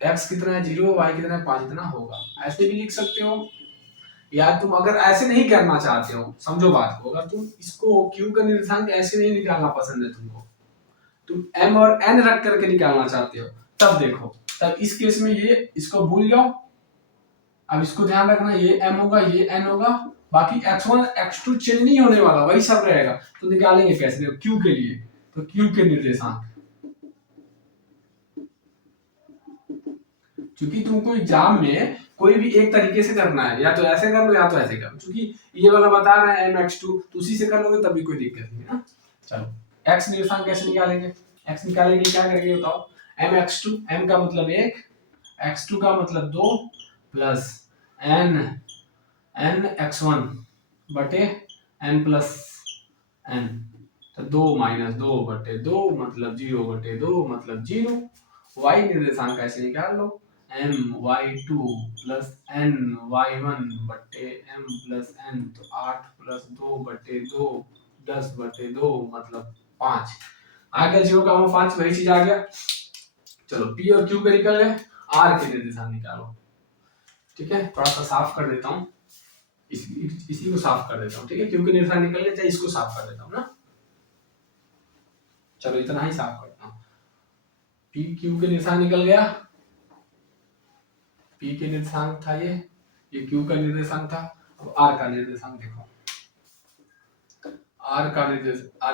x कितना है 0, y कितना है 5 इतना होगा, ऐसे भी लिख सकते हो। या तुम अगर ऐसे नहीं करना चाहते हो, समझो बात को, अगर तुम इसको q का निर्देशांक ऐसे नहीं निकालना पसंद है तुमको, तुम m और n रख करके निकालना चाहते हो, तब देखो, तब इस केस में ये इसको भूल जाओ। अब इसको ध्यान रखना, ये m होगा ये n होगा, बाकी x1 x2 चेंज नहीं होने वाला, वही सब रहेगा। तो निकालेंगे कैसे, देखो q के लिए तो q के निर्देशांक, क्योंकि तुमको एग्जाम में कोई भी एक तरीके से करना है, या तो ऐसे कर लो या तो ऐसे कर लो, क्योंकि ये वाला बता रहा है mx2 तो उसी से कर लोगे तब भी कोई दिक्कत नहीं है ना। चलो x निर्देशांक कैसे निकालेंगे, x निकालने के लिए क्या करेंगे बताओ, mx2, m का मतलब 1, x2 का मतलब 2 प्लस n x1 बटे n प्लस n, तो 2-2/2 मतलब 0/2 मतलब 0। y निर्देशांक कैसे निकाल लो, my2 प्लस n y1 बटे m प्लस n, तो 8 प्लस 2/2 10/2 मतलब 5। आ गया 0 का 5, वही चीज आ गया। चलो p और q के निकल गए, r के निर्देशांक निकालो। ठीक है, थोड़ा सा साफ कर देता हूँ, इसी को साफ कर देता हूँ। ठीक है, क्योंकि निर्देशांक निकल गए, चाहे इसको साफ कर देता हूँ ना। चलो इतना ही साफ करता हूँ। पी क्यू के निर्देशांक निकल गया, पी के निर्देशांक था ये क्यू का निर्देशांक था। अब आर का निर्देशांक देखो, आर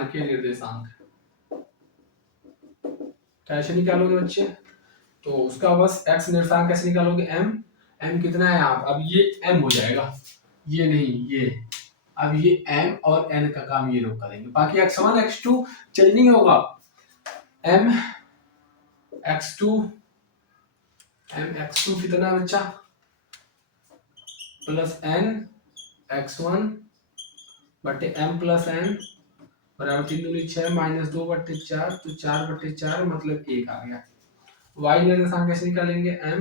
के निर्देशांक कैसे निकालोगे बच्चे, तो उसका बस एक्स निर्देशांक कैसे निकालोगे, एम कितना है आप, अब ये एम हो जाएगा, ये नहीं ये, अब ये m और n का काम ये लोग करेंगे, बाकी x1 x2 चेंज नहीं होगा। m x2 कितना बच्चा प्लस n x1 बटे m प्लस n बराबर 3 दूनी 6 -2/4 तो 4/4 मतलब 1 आ गया। y निर्देशांक कैसे निकालेंगे, m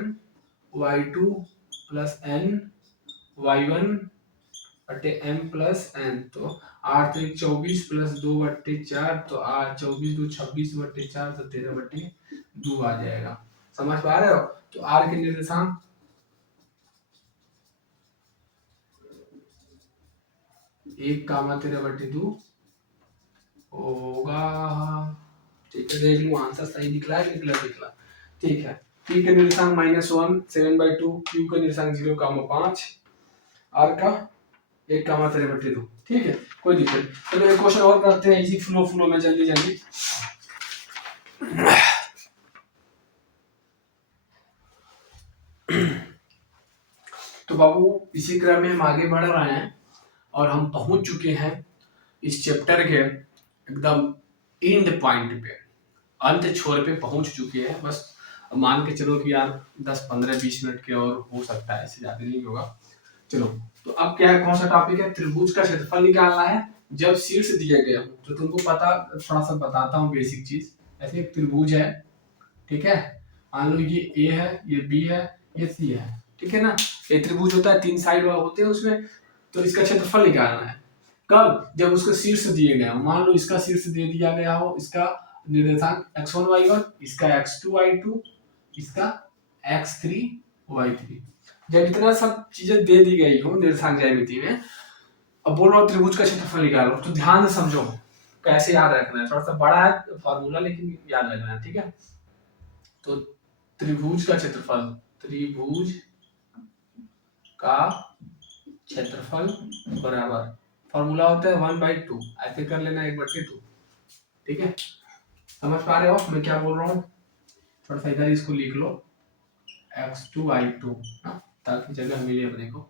y2 plus n y1 बटे m प्लस n, तो 8 3 24 प्लस 2/4 तो 24 2 26/4 तो 13/2 आ जाएगा। समझ पा रहे हो। तो r के निर्देशांक 1,13/2 होगा। ठीक है, देख लो आंसर सही निकला है कि गलत निकला। ठीक है, p के निर्देशांक -1 7/2, q का निर्देशांक 0,5, r का 1,13/2। ठीक है, कोई दिक्कत नहीं। चलो एक क्वेश्चन और करते हैं इसी फ्लो में जल्दी जल्दी। तो बाबू इसी क्रम में हम आगे बढ़ रहे हैं और हम पहुंच चुके हैं इस चैप्टर के एकदम एंड पॉइंट पे, अंत छोर पे पहुंच चुके हैं। बस मान के चलो कि यार 10 15 20 मिनट के और हो सकता है, इससे ज्यादा नहीं होगा। चलो तो अब क्या है, कौन सा टॉपिक है, त्रिभुज का क्षेत्रफल निकालना है जब शीर्ष दिए गए हो। तो तुमको पता, थोड़ा सा बताता हूँ बेसिक चीज। ऐसे एक त्रिभुज है, ठीक है, मान लो ये ए है, ये बी है, ये सी है, ठीक है ना। ये त्रिभुज होता है, 3 साइड होते हैं उसमें, तो इसका क्षेत्रफल निकालना है। कब, जब उसका शीर्ष दिए गए हो। मान लो इसका शीर्ष दे दिया गया हो, इसका निर्देशांक x1 y1, इसका x2 y2, इसका x3 y3। जब इतना सब चीजें दे दी गई हो निर्देशांक ज्यामिति में, अब बोल रहा हूँ त्रिभुज का क्षेत्रफल निकालो, तो ध्यान से समझो कैसे याद रखना है। थोड़ा सा बड़ा है फॉर्मूला, लेकिन याद रखना है, ठीक है। तो त्रिभुज का क्षेत्रफल, त्रिभुज का क्षेत्रफल बराबर, फॉर्मूला होता है 1/2, ऐसे कर लेना 1/2। ठीक है, समझ पा रहे हो मैं क्या बोल रहा हूँ? थोड़ा सा इधर इसको लिख लो x2y2 ना, ताकि जगह मिले अपने को।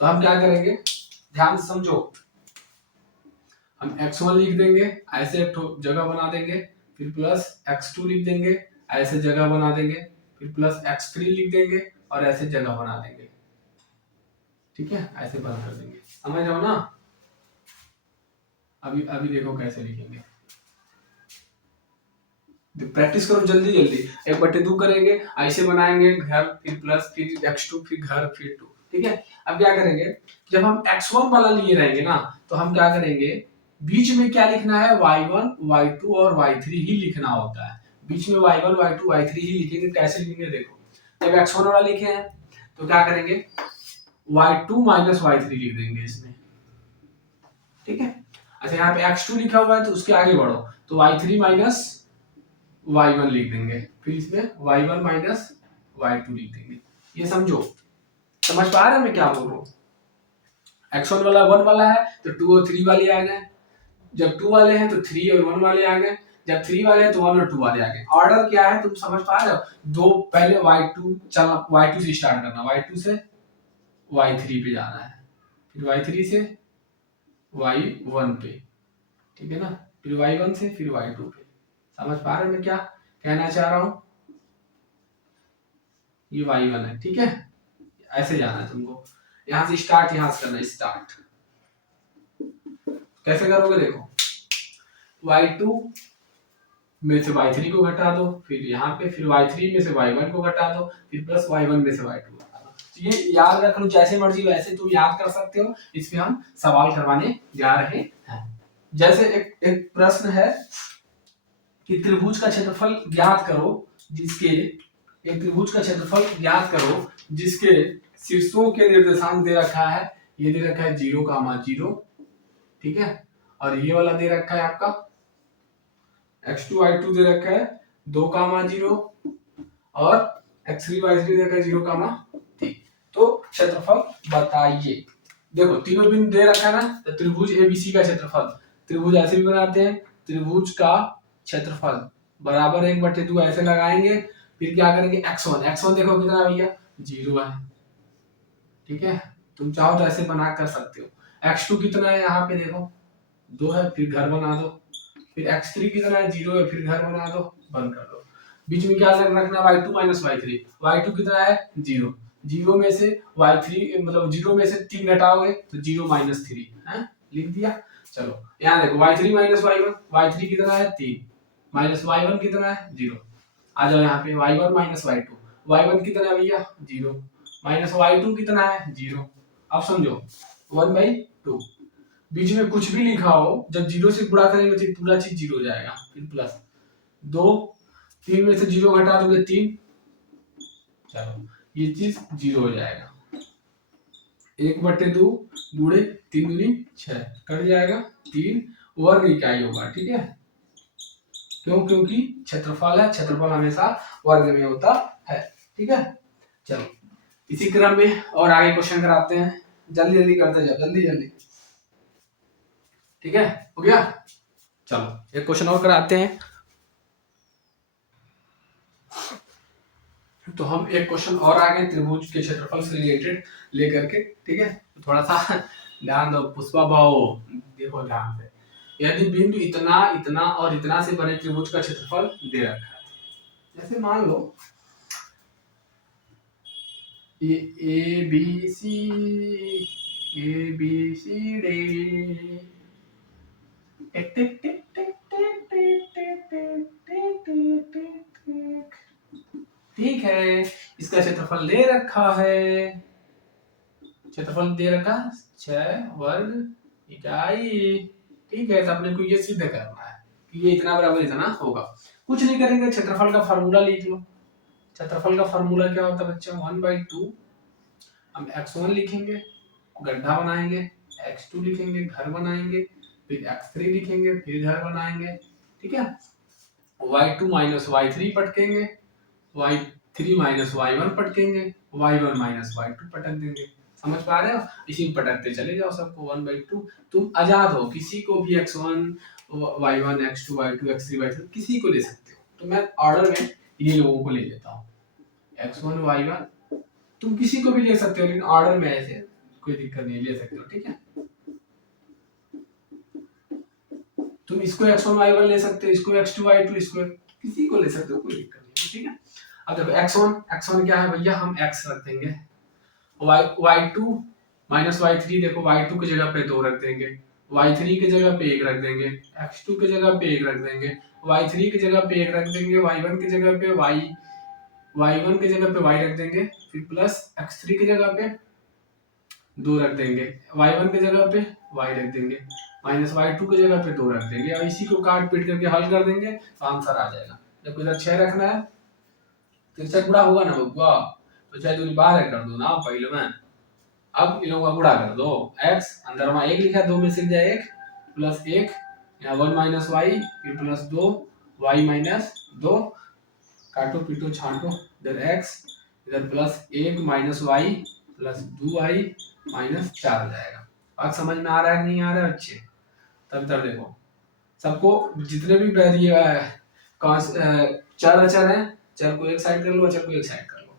तो हम क्या करेंगे, ध्यान से समझो। हम x1 लिख देंगे, ऐसे एक जगह बना देंगे, फिर प्लस x2 लिख देंगे, ऐसे जगह बना देंगे, फिर प्लस x3 लिख देंगे और ऐसे जगह बना देंगे। ठीक है, ऐसे बंद कर देंगे, समझ रहे हो ना? अभी अभी देखो कैसे लिखेंगे, प्रैक्टिस करो जल्दी जल्दी। 1/2 करेंगे, ऐसे बनाएंगे घर, फिर प्लस, फिर x2, फिर घर, फिर 2। ठीक है, अब क्या करेंगे, जब हम x1 वाला लिए रहेंगे ना, तो हम क्या करेंगे, बीच में क्या लिखना है, y1 y2 और y3 ही लिखना होता है। बीच में y1 y2 y3 ही लिखेंगे। कैसे लिखेंगे देखो, जब x1 वाला लिखे हैं तो क्या करेंगे, y2 माइनस y3 लिख देंगे इसमें। ठीक है, अच्छा यहाँ पे x2 लिखा हुआ है तो उसके आगे बढ़ो, तो y3 माइनस y1 लिख देंगे, फिर इसमें y1 माइनस y2 लिख देंगे। ये समझो, समझ पा रहे हैं मैं क्या बोल रहा हूँ? x1 वाला 1 वाला है तो 2 और 3 वाले आ गए, जब 2 वाले हैं तो 3 और 1 वाले आ गए, जब 3 वाले हैं तो 1 और 2 वाले आ गए। ऑर्डर क्या है तुम समझ पा रहे हो? दो पहले y2, चलो y2 से स्टार्ट करना, y2 से y3 पे जाना है, फिर y3 से y1 पे, ठीक है ना, फिर y1 से फिर y2 पे। समझ पा रहे हैं मैं क्या कहना चाह रहा हूँ? ये y1 है, ठीक है, ऐसे जाना है तुमको, यहां से स्टार्ट, यहां से करना स्टार्ट। कैसे करोगे देखो, y2 में से y3 को घटा दो, फिर यहाँ पे, फिर y3 में से y1 को घटा दो, फिर प्लस y1 में से y2 घटा दो। तो ये याद रख लो, जैसे मर्जी वैसे तुम याद कर सकते हो। इसमें हम सवाल करवाने जा रहे हैं। जैसे एक प्रश्न है कि त्रिभुज का क्षेत्रफल ज्ञात करो जिसके, एक त्रिभुज का क्षेत्रफल ज्ञात करो जिसके शीर्षों के निर्देशांक दे रखा है, ये दे रखा है 0,0, ठीक है, और ये वाला दे रखा है आपका x2 y2 दे रखा है 2,0 और x3 y3 दे रखा है 0,3। तो क्षेत्रफल बताइए। देखो तीनों बिंदु दे रखा है ना, तो त्रिभुज एबीसी का क्षेत्रफल, त्रिभुज ऐसे भी बनाते हैं, त्रिभुज का क्षेत्रफल बराबर 1/2 ऐसे लगाएंगे, फिर क्या करेंगे, x1 देखो कितना भैया 0 है, ठीक है, तुम चाहो तो ऐसे बना कर सकते हो। x2 कितना है यहाँ पे देखो 2 है, फिर घर बना दो, फिर x3 कितना है 0 है, फिर घर बना दो, बंद कर दो। बीच में क्या रखना, y2 माइनस y3, y2 कितना है 0, 0 में से y3 मतलब 0 में से 3 घटाओगे तो 0 माइनस 3 है, लिख दिया। चलो यहाँ देखो y3 माइनस y1, y3 कितना है 3, माइनस y1 कितना है 0, आ जाओ यहाँ पे y1 माइनस y2, y1 कितना है भैया 0, माइनस y2 कितना है 0। अब समझो 1/2, बीच में कुछ भी लिखा हो, जब 0 से गुणा करेंगे तो पूरा चीज 0 हो जाएगा, फिर प्लस 2, 3 में से 0 घटा दोगे 3, चलो ये चीज 0 हो जाएगा। 1/2 गुणे 3 दूनी 6 कट जाएगा, 3 वर्ग इकाई होगा, ठीक है, क्यों, क्योंकि क्षेत्रफल है, क्षेत्रफल हमेशा वर्ग में होता है, ठीक है। चलो इसी क्रम में और आगे क्वेश्चन कराते हैं, जल्दी जल्दी करते जाओ, जल्दी जल्दी, ठीक है, हो गया। चलो एक क्वेश्चन और कराते हैं। तो हम एक क्वेश्चन और आगे त्रिभुज के क्षेत्रफल से रिलेटेड लेकर के, ठीक है, तो थोड़ा सा ध्यान दो पुष्पा भाव, देखो ध्यान से, यदि बिंदु इतना इतना और इतना से बने त्रिभुज का क्षेत्रफल दे रखा है, जैसे मान लो ये ए बी सी डी, ठीक है, इसका क्षेत्रफल दे रखा है, क्षेत्रफल दे रखा 6 वर्ग इकाई, ठीक है, तो अपने को ये सिद्ध करना है कि ये इतना बराबर इतना होगा। कुछ नहीं करेंगे, क्षेत्रफल का फार्मूला लिख लो। क्षेत्रफल का फार्मूला क्या होता है बच्चों, 1/2, हम x1 लिखेंगे, गड्ढा बनाएंगे, x2 लिखेंगे, घर बनाएंगे, फिर x3 लिखेंगे, फिर घर बनाएंगे, ठीक है, y2 minus y3 पटकेंगे, 3 minus y1 पटकेंगे, y1 minus y2 पटक देंगे। समझ पा रहे हो? इसी में पटकते चले जाओ सबको 1/2। तुम आजाद हो, किसी को भी x1 y1 x2 y2 x3 y3 किसी को ले सकते हो। तो मैं ऑर्डर में इन्हीं लोगों को ले लेता हूँ, x1 y1 तुम किसी को भी ले सकते हो, लेकिन ऑर्डर में ऐसे कोई दिक्कत नहीं, ले सकते हो। ठीक है, तुम इसको x1 y1 ले सकते हो, इसको x2 y2, इसको किसी को ले सकते हो, कोई दिक्कत नहीं। ठीक है, अब देखो x1 क्या है भैया, हम x रख देंगे, y2 माइनस y3 देखो y2 की जगह पे 2 रख देंगे, y3 की जगह पे 1 रख देंगे, x2 की जगह पे 1 रख देंगे, y3 की जगह पे 1 रख देंगे, y1 की जगह पे y1 की जगह पे y रख देंगे, फिर प्लस x3 की जगह पे 2 रख देंगे, y1 की जगह पे y रख देंगे, माइनस y2 की जगह पे 2 रख देंगे, और इसी को काट पीट करके हल कर देंगे तो आंसर आ जाएगा। जब इधर 6 रखना है तो इससे गुणा होगा ना बब्बा, तो चाहे दूनी 12 कर दो ना पहले में। अब इन लोगों का गुणा कर दो, x अंदर वहां 1 लिखा है, 2 में से जाए 1 प्लस 1, यहाँ 1 माइनस वाई, फिर प्लस 2 y माइनस 2, काटो पीटो छांटो, इधर x इधर plus 1 minus y plus 2y minus 4 आ जाएगा। बात समझ में आ रहा है कि नहीं आ रहा है बच्चे? तब इधर देखो, सबको जितने भी चर अचर हैं, चर को एक साइड कर लो, अचर को एक साइड कर लो।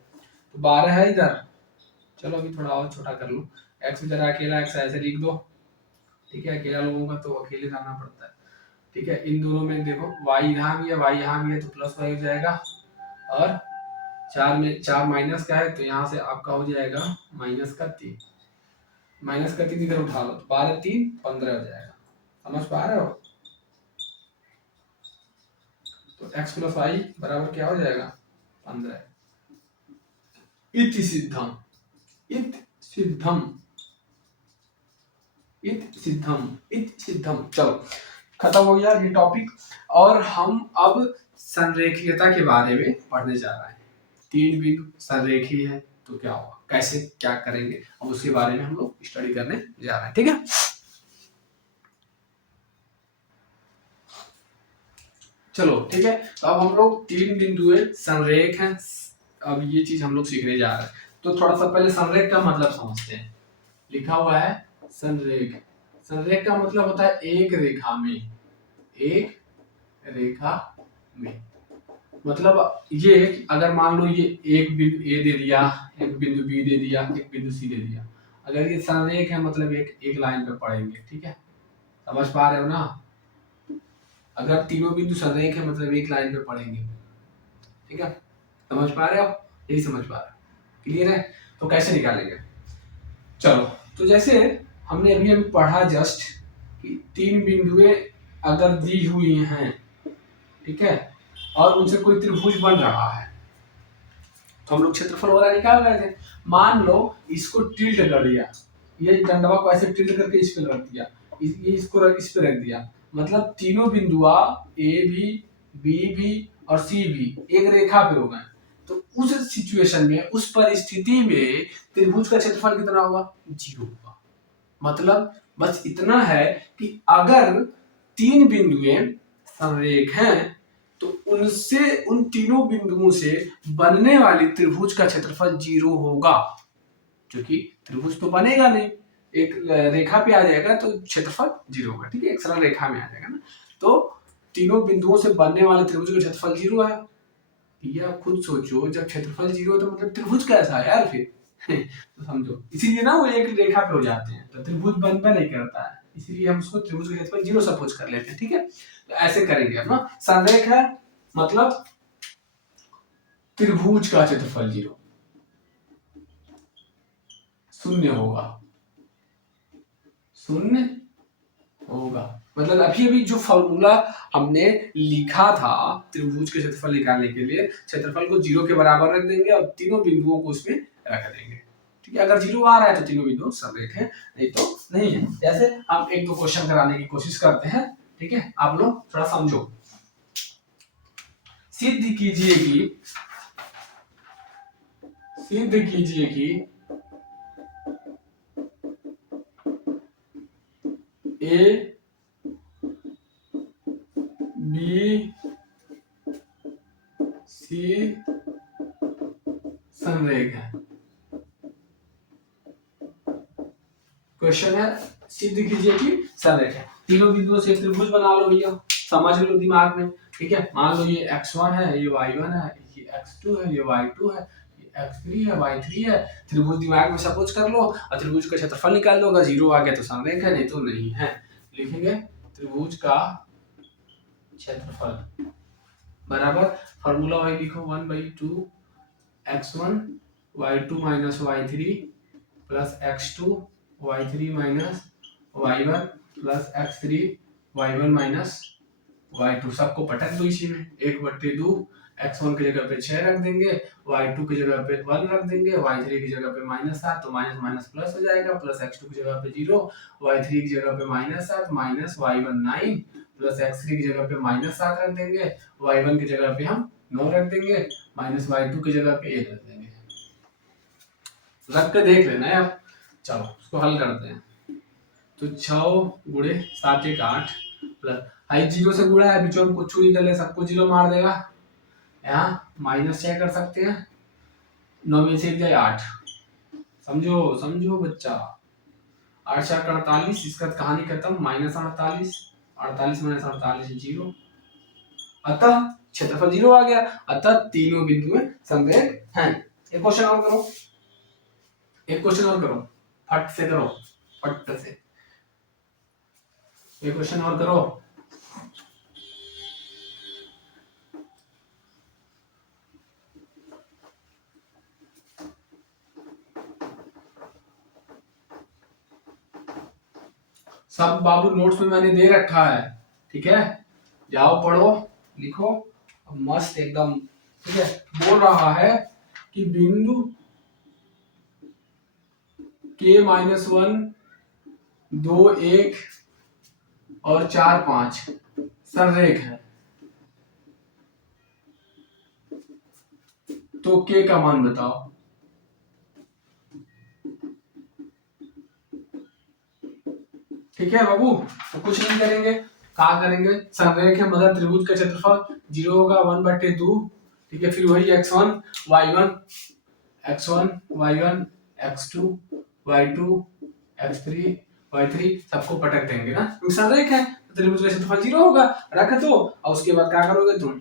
तो 12 है इधर, चलो अभी थोड़ा और छोटा कर लो, x बेचारा अकेला x ऐसे लिख दो। ठीक है, अकेला लोगों का तो अकेले जाना पड़ता है। ठीक है, इन दोनों में देखो y यहाँ भी है, y यहाँ भी है, तो प्लस y हो जाएगा, और 4 में 4 माइनस का है तो यहाँ से आपका हो जाएगा माइनस का 3, माइनस का 3 इधर उठा लो, 12 3 15 हो जाएगा। समझ पा रहे हो? तो x प्लस वाई बराबर क्या हो जाएगा 15। इति सिद्धम, इत सिद्धम, इत सिद्धम, इत सिद्धम। चलो खत्म हो गया ये टॉपिक, और हम अब संरेखीयता के बारे में पढ़ने जा रहे हैं। 3 बिंदु संरेखीय है तो क्या होगा, कैसे क्या करेंगे, अब उसके बारे में हम लोग स्टडी करने जा रहे हैं। ठीक है, चलो ठीक है, तो अब हम लोग 3 बिंदु संरेख हैं, अब ये चीज हम लोग सीखने जा रहे हैं। तो थोड़ा सा पहले संरेख का मतलब समझते हैं। लिखा हुआ है संरेख, संरेख का मतलब होता है एक रेखा में, एक रेखा में, मतलब ये अगर मान लो ये एक बिंदु ए दे दिया, एक बिंदु बी दे दिया, एक बिंदु सी दे दिया, अगर ये संरेख है मतलब एक लाइन पे पढ़ेंगे। ठीक है, समझ पा रहे हो ना? अगर तीनों बिंदु संरेख है मतलब एक लाइन पे पढ़ेंगे। ठीक है, समझ पा रहे हो? यही समझ पा रहे हो? क्लियर है? तो कैसे निकालेंगे? चलो, तो जैसे हमने अभी अभी पढ़ा जस्ट कि 3 बिंदुएं अगर दी हुई हैं, ठीक है, और उनसे कोई त्रिभुज बन रहा है, तो हम लोग क्षेत्रफल वगैरह निकाल रहे थे। मान लो इसको टिल्ट कर दिया, ये डंडवा को ऐसे टिल्ट करके इस पे रख दिया, इसको इस पे रख दिया, मतलब तीनों बिंदुआ ए भी, बी भी और सी भी एक रेखा पे हो गए। तो उस सिचुएशन में, उस परिस्थिति में त्रिभुज का क्षेत्रफल कितना होगा? 0 होगा। मतलब बस इतना है कि अगर 3 बिंदुएं संरेख हैं तो उनसे, उन तीनों बिंदुओं से बनने वाली त्रिभुज का क्षेत्रफल 0 होगा, क्योंकि त्रिभुज तो बनेगा नहीं, एक रेखा पे आ जाएगा तो क्षेत्रफल 0 होगा। ठीक है, एक सरल रेखा में आ जाएगा ना, तो तीनों बिंदुओं से बनने वाले त्रिभुज का क्षेत्रफल 0 है। ये आप खुद सोचो, जब क्षेत्रफल 0 है तो मतलब त्रिभुज कैसा है यार फिर? तो समझो, इसीलिए ना वो एक रेखा पे हो जाते हैं, तो त्रिभुज बनता नहीं करता है, इसीलिए हम उसको त्रिभुज का क्षेत्रफल 0 सपोज कर लेते हैं। ठीक है, तो ऐसे करेंगे हम ना, संरेख है मतलब त्रिभुज का क्षेत्रफल 0 शून्य होगा, शून्य होगा। मतलब अभी अभी जो फॉर्मूला हमने लिखा था त्रिभुज के क्षेत्रफल निकालने के लिए, क्षेत्रफल को 0 के बराबर रख देंगे और तीनों बिंदुओं को उसमें रख देंगे। ठीक है, अगर 0 आ रहा है तो तीनों बिंदु संरेख है, नहीं तो नहीं है। जैसे हम 1-2 क्वेश्चन कराने की कोशिश करते हैं। ठीक है, आप लोग थोड़ा समझो। सिद्ध कीजिए कि, सिद्ध कीजिए कि ए बी सी क्वेश्चन है सिद्ध कीजिए कि सररेख है। तीनों बिंदुओं से त्रिभुज बना लो भैया, समझ लो दिमाग में। ठीक है, मान लो ये x1 है, ये y1 है, ये x2 है, ये y2 है, ये x3 है, y3 है। त्रिभुज दिमाग में सपोज कर लो और त्रिभुज का क्षेत्रफल निकाल लो। अगर 0 आ गया तो समरेख है, नहीं तो नहीं है। लिखेंगे त्रिभुज का क्षेत्रफल बराबर, फॉर्मूला वही लिखो 1/2 x1 y2 minus y3 plus x2 y3 minus y1 plus x3 y1 minus y2। सबको पटक दो इसी में, 1/2 x1 की जगह पे 6 रख देंगे, y2 की जगह पे 1 रख देंगे, y3 की जगह पे -7, तो माइनस माइनस प्लस हो जाएगा, प्लस x2 की जगह पे 0, y3 की जगह पे -7 माइनस y1 9 प्लस x3 की जगह पे -7 रख देंगे, y1 की जगह पे हम 9 रख देंगे, माइनस y2 की जगह पे 1 रख देंगे। रख के देख लेना है आप। चलो उसको हल करते हैं। तो 6 गुणे 7 1 8 प्लस हाई 0 से गुणा है, बीचों में कुछ चोरी कर ले, सबको 0 मार देगा। यहाँ माइनस 6 कर सकते हैं, 9 में से 1 जाए 8। समझो समझो बच्चा, 8 4 48, इसका कहानी खत्म। -48, 48 माइनस 48 0। अतः क्षेत्रफल 0 आ गया, अतः तीनों बिंदु में समरेख हैं। एक क्वेश्चन और करो, एक क्वेश्चन और करो, फट से करो, फट से एक क्वेश्चन और करो। सब बाबू नोट्स में मैंने दे रखा है, ठीक है, जाओ पढ़ो लिखो मस्त एकदम। ठीक है, बोल रहा है कि बिंदु k-1 2 1 और 4 5 सररेख है, तो k का मान बताओ। ठीक है बाबू, तो कुछ नहीं करेंगे, कहा करेंगे संरेख है, मतलब त्रिभुज का क्षेत्रफल 0 होगा 1/2। ठीक है, फिर वही x1 y1 x2 y2 x3 y3 सबको पटक देंगे ना, क्योंकि संरेख है तो त्रिभुज का क्षेत्रफल 0 होगा। रख दो और उसके बाद क्या करोगे तुम,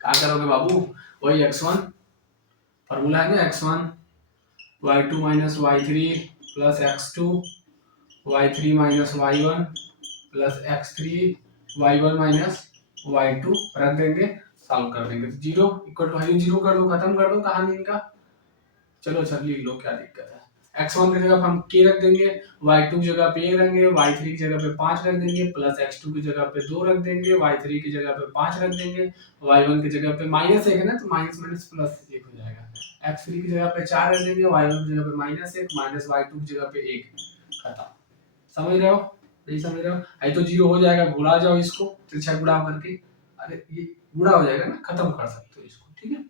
क्या करोगे बाबू, वही x1 फॉर्मूला है ना, x1 y2 minus y3 plus x2 y3 minus y1 plus x3 y1 minus y2 रख देंगे, सॉल्व कर देंगे। तो 0 इक्वल टू वैल्यू 0 कर दो, खत्म कर दो कहानी इनका। चलो अच्छा लिख लो, क्या दिक्कत है। x1 की जगह पर हम k रख देंगे, y2 की जगह पे 1 रख देंगे, y3 की जगह पे 5 रख देंगे, प्लस x2 की जगह पे 2 रख देंगे, y3 की जगह पे 5 रख देंगे, y1 की जगह पे -1 है ना, तो माइनस माइनस प्लस 1 हो जाएगा, x3 की जगह पे 4 रख देंगे, y1 की जगह पे -1 माइनस y2 की जगह पे 1, खत्म। समझ रहे हो, नहीं समझ रहे हो, आई तो 0 हो जाएगा, भुला जाओ इसको, तिरछा गुणा करके, अरे ये गुणा हो जाएगा ना, खत्म कर सकते हो इसको। ठीक है,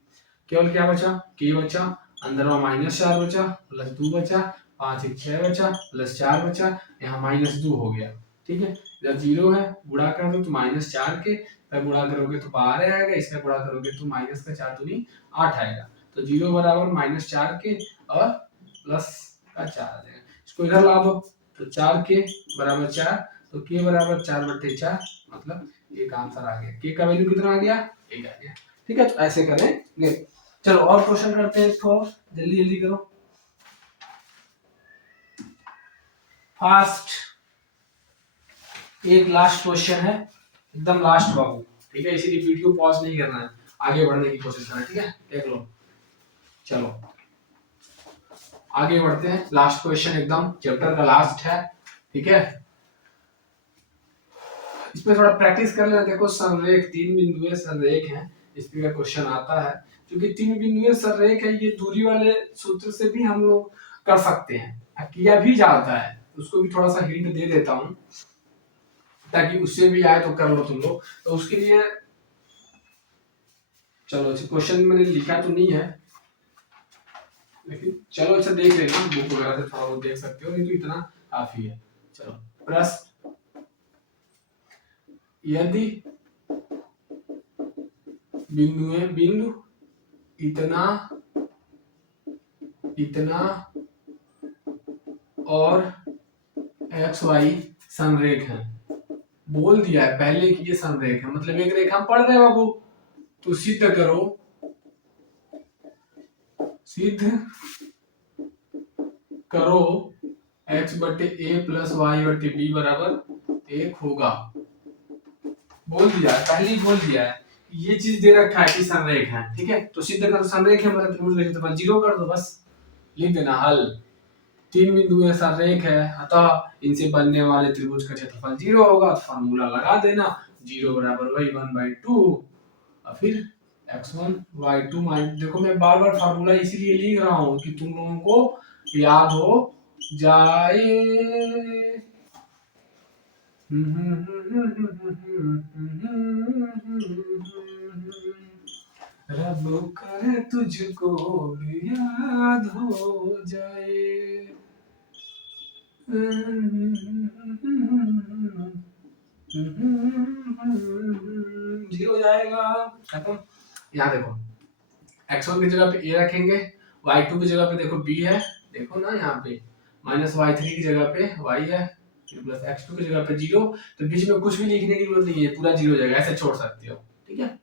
केवल क्या बचा, k बचा, अंदर में -4 बचा, प्लस 2 बचा, 5 1 6 बचा, प्लस 4 बचा, यहाँ -2 हो गया। ठीक है, जब 0 है गुणा कर दो तो -4 के, तब गुणा करोगे तो 12 आएगा, इसका गुणा करोगे तो माइनस का 4 दूनी 8 आएगा, तो 0 बराबर -4 के और प्लस का 4 आ जाएगा। इसको इधर ला दो, तो 4 के बराबर 4, तो k बराबर 4/4, मतलब ये का आंसर आ गया। k का वैल्यू कितना आ गया, 1 आ गया। ठीक है, तो ऐसे करेंगे। चलो और क्वेश्चन करते हैं, इसको जल्दी जल्दी करो फास्ट। एक लास्ट क्वेश्चन है, एकदम लास्ट बाबू। ठीक है, इसीलिए वीडियो पॉज नहीं करना है, आगे बढ़ने की कोशिश करना है। ठीक है, देख लो, चलो आगे बढ़ते हैं। लास्ट क्वेश्चन एकदम चैप्टर का लास्ट है। ठीक है, इसमें थोड़ा प्रैक्टिस कर लेना। देखो संरेख, 3 बिंदुएं संरेख हैं, इस पे का क्वेश्चन आता है। क्योंकि 3 बिंदुएं संरेख है, ये दूरी वाले सूत्र से भी हम लोग कर सकते हैं, किया भी जाता है, उसको भी थोड़ा सा हिंट दे देता हूं ताकि उससे भी आए तो कर लो तुम लोग। तो उसके लिए चलो, अच्छा क्वेश्चन मैंने लिखा तो नहीं है, लेकिन चलो अच्छा देख लेना, बुक वगैरह से थोड़ा बहुत देख सकते हो, नहीं तो इतना काफी है। चलो, प्रश्न, यदि बिंदु इतना इतना और एक्स वाई संरेख है। बोल दिया है पहले कि ये संरेख है, मतलब एक रेखा हम पढ़ रहे हैं बाबू। तो सिद्ध करो, सिद्ध करो x बटे ए प्लस वाई बटे बी बराबर 1 होगा। बोल दिया है, पहले ही बोल दिया है, ये चीज दे रखा है कि संरेख है, ठीक है। तो सिद्ध करो संरेख है, मतलब त्रिभुज रेखा, तो 0 कर दो, बस लिख देना हल। 3 बिंदु है, संरेख है, अतः इनसे बनने वाले त्रिभुज का क्षेत्रफल 0 होगा। तो फार्मूला लगा देना, 0 बराबर वही 1/2 और फिर x1 y2 माइनस, देखो मैं बार बार फार्मूला इसीलिए लिख रहा हूँ कि तुम लोगों को याद हो जाए। रब करे तुझको भी याद हो जाए। जी हो जाएगा, खत्म। यहाँ देखो x1 की जगह पे a रखेंगे, y2 की जगह पे देखो b है, देखो ना यहाँ पे माइनस y3 की जगह पे y है, प्लस x2 की जगह पे 0। तो बीच में कुछ भी लिखने की जरूरत नहीं है, पूरा 0 हो जाएगा, ऐसे छोड़ सकते हो, ठीक है।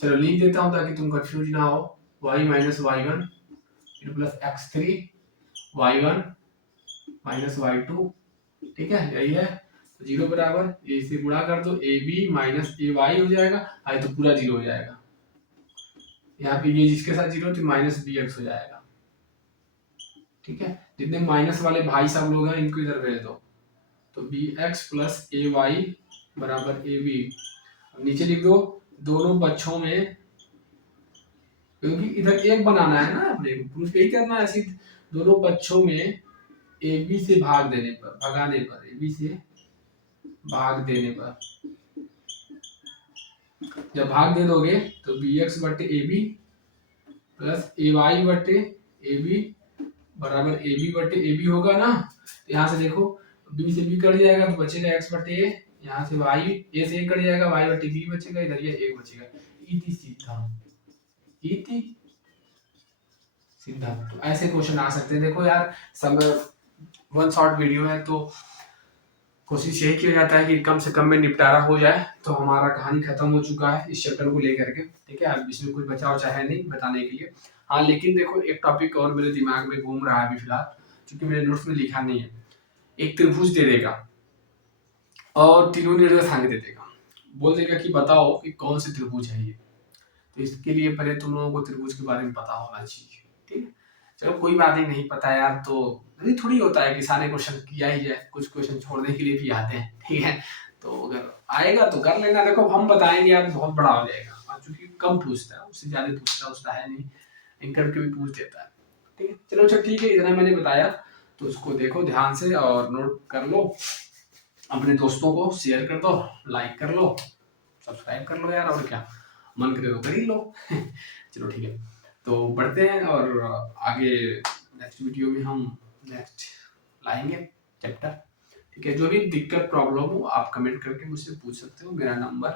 चलो लिख देता हूँ ताकि तुम कंफ्यूज ना हो। y minus y1 plus x3 y1 minus y2, ठीक है, यही है। 0 बराबर ए से गुणा कर दो, a b minus a y हो जाएगा, आई तो पूरा 0 हो जाएगा। यहाँ पे ये जिसके साथ 0 तो माइनस बी एक्स हो जाएगा, ठीक है। जितने माइनस वाले भाई सब लोग हैं इनको इधर भेज दो, तो b x plus a Y बराबर ए बी। नीचे लिख दो दोनों पक्षों में, क्योंकि इधर एक बनाना है ना अपने को, प्रूफ यही करना है सिर्फ, दोनों पक्षों में ए बी से भाग देने पर, भगाने पर, ए बी से भाग देने पर, जब भाग दे दोगे तो बी एक्स बटे a b plus a y बटे ए बी बराबर ए बी बटे ए बी होगा ना। तो यहाँ से देखो बी से बी कट जाएगा तो बचेगा एक्स बटे ए, यहाँ से वाई ए से ए कट जाएगा, वाई बटे बी बचेगा, इधर ये एक बचेगा। इति सीधा, इति सीधा। तो ऐसे क्वेश्चन आ सकते हैं। देखो यार सब वन शॉर्ट वीडियो है, तो कोशिश यही किया जाता है कि कम से कम में निपटारा हो जाए। तो हमारा कहानी खत्म हो चुका है इस चैप्टर को लेकर के, ठीक है। अब इसमें कोई बचा उचा है नहीं बताने के लिए। हाँ लेकिन देखो एक टॉपिक और मेरे दिमाग में घूम रहा है अभी फिलहाल, क्योंकि मेरे नोट्स में लिखा नहीं है। एक त्रिभुज दे देगा और तीनों निर्देशांक दे देगा, बोल देगा कि बताओ कि कौन से त्रिभुज है ये। तो इसके लिए पहले तुम लोगों को त्रिभुज के बारे में पता होना चाहिए, ठीक है। चलो कोई बात ही नहीं पता यार, तो नहीं थोड़ी होता है कि सारे क्वेश्चन किया ही जाए, कुछ क्वेश्चन छोड़ने के लिए भी आते हैं, ठीक है। तो अगर आएगा तो कर लेना, देखो हम बताएंगे यार बहुत बड़ा हो जाएगा, और चूंकि कम पूछता है, उससे ज्यादा पूछता है नहीं, एंकर के भी पूछ देता है, ठीक है। चलो अच्छा ठीक है, इतना मैंने बताया, तो उसको देखो ध्यान से और नोट कर लो, अपने दोस्तों को शेयर कर दो, लाइक कर लो, सब्सक्राइब कर लो यार, और क्या मन करे तो कर ही लो। चलो ठीक है, तो बढ़ते हैं और आगे नेक्स्ट वीडियो में हम नेक्स्ट लाएंगे चैप्टर, ठीक है। जो भी दिक्कत प्रॉब्लम हो आप कमेंट करके मुझसे पूछ सकते हो। मेरा नंबर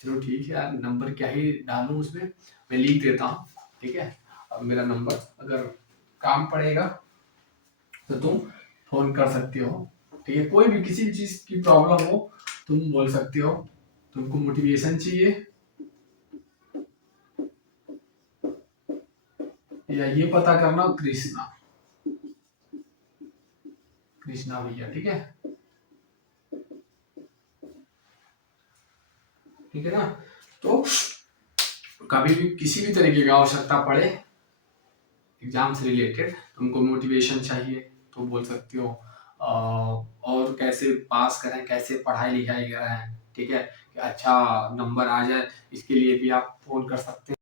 चलो ठीक है यार, नंबर क्या ही डालूं उसमें, मैं लिख देता हूँ, ठीक है। मेरा नंबर अगर काम पड़ेगा तो तुम फोन कर सकते हो, ठीक है। कोई भी किसी भी चीज की प्रॉब्लम हो तुम बोल सकते हो, तुमको मोटिवेशन चाहिए या ये पता करना कृष्णा, कृष्णा भैया, ठीक है, ठीक है ना। तो कभी भी किसी भी तरीके की आवश्यकता पड़े एग्जाम से रिलेटेड, तुमको मोटिवेशन चाहिए तो बोल सकते हो, और कैसे पास करें, कैसे पढ़ाई लिखाई करें, ठीक है, कि अच्छा नंबर आ जाए, इसके लिए भी आप फोन कर सकते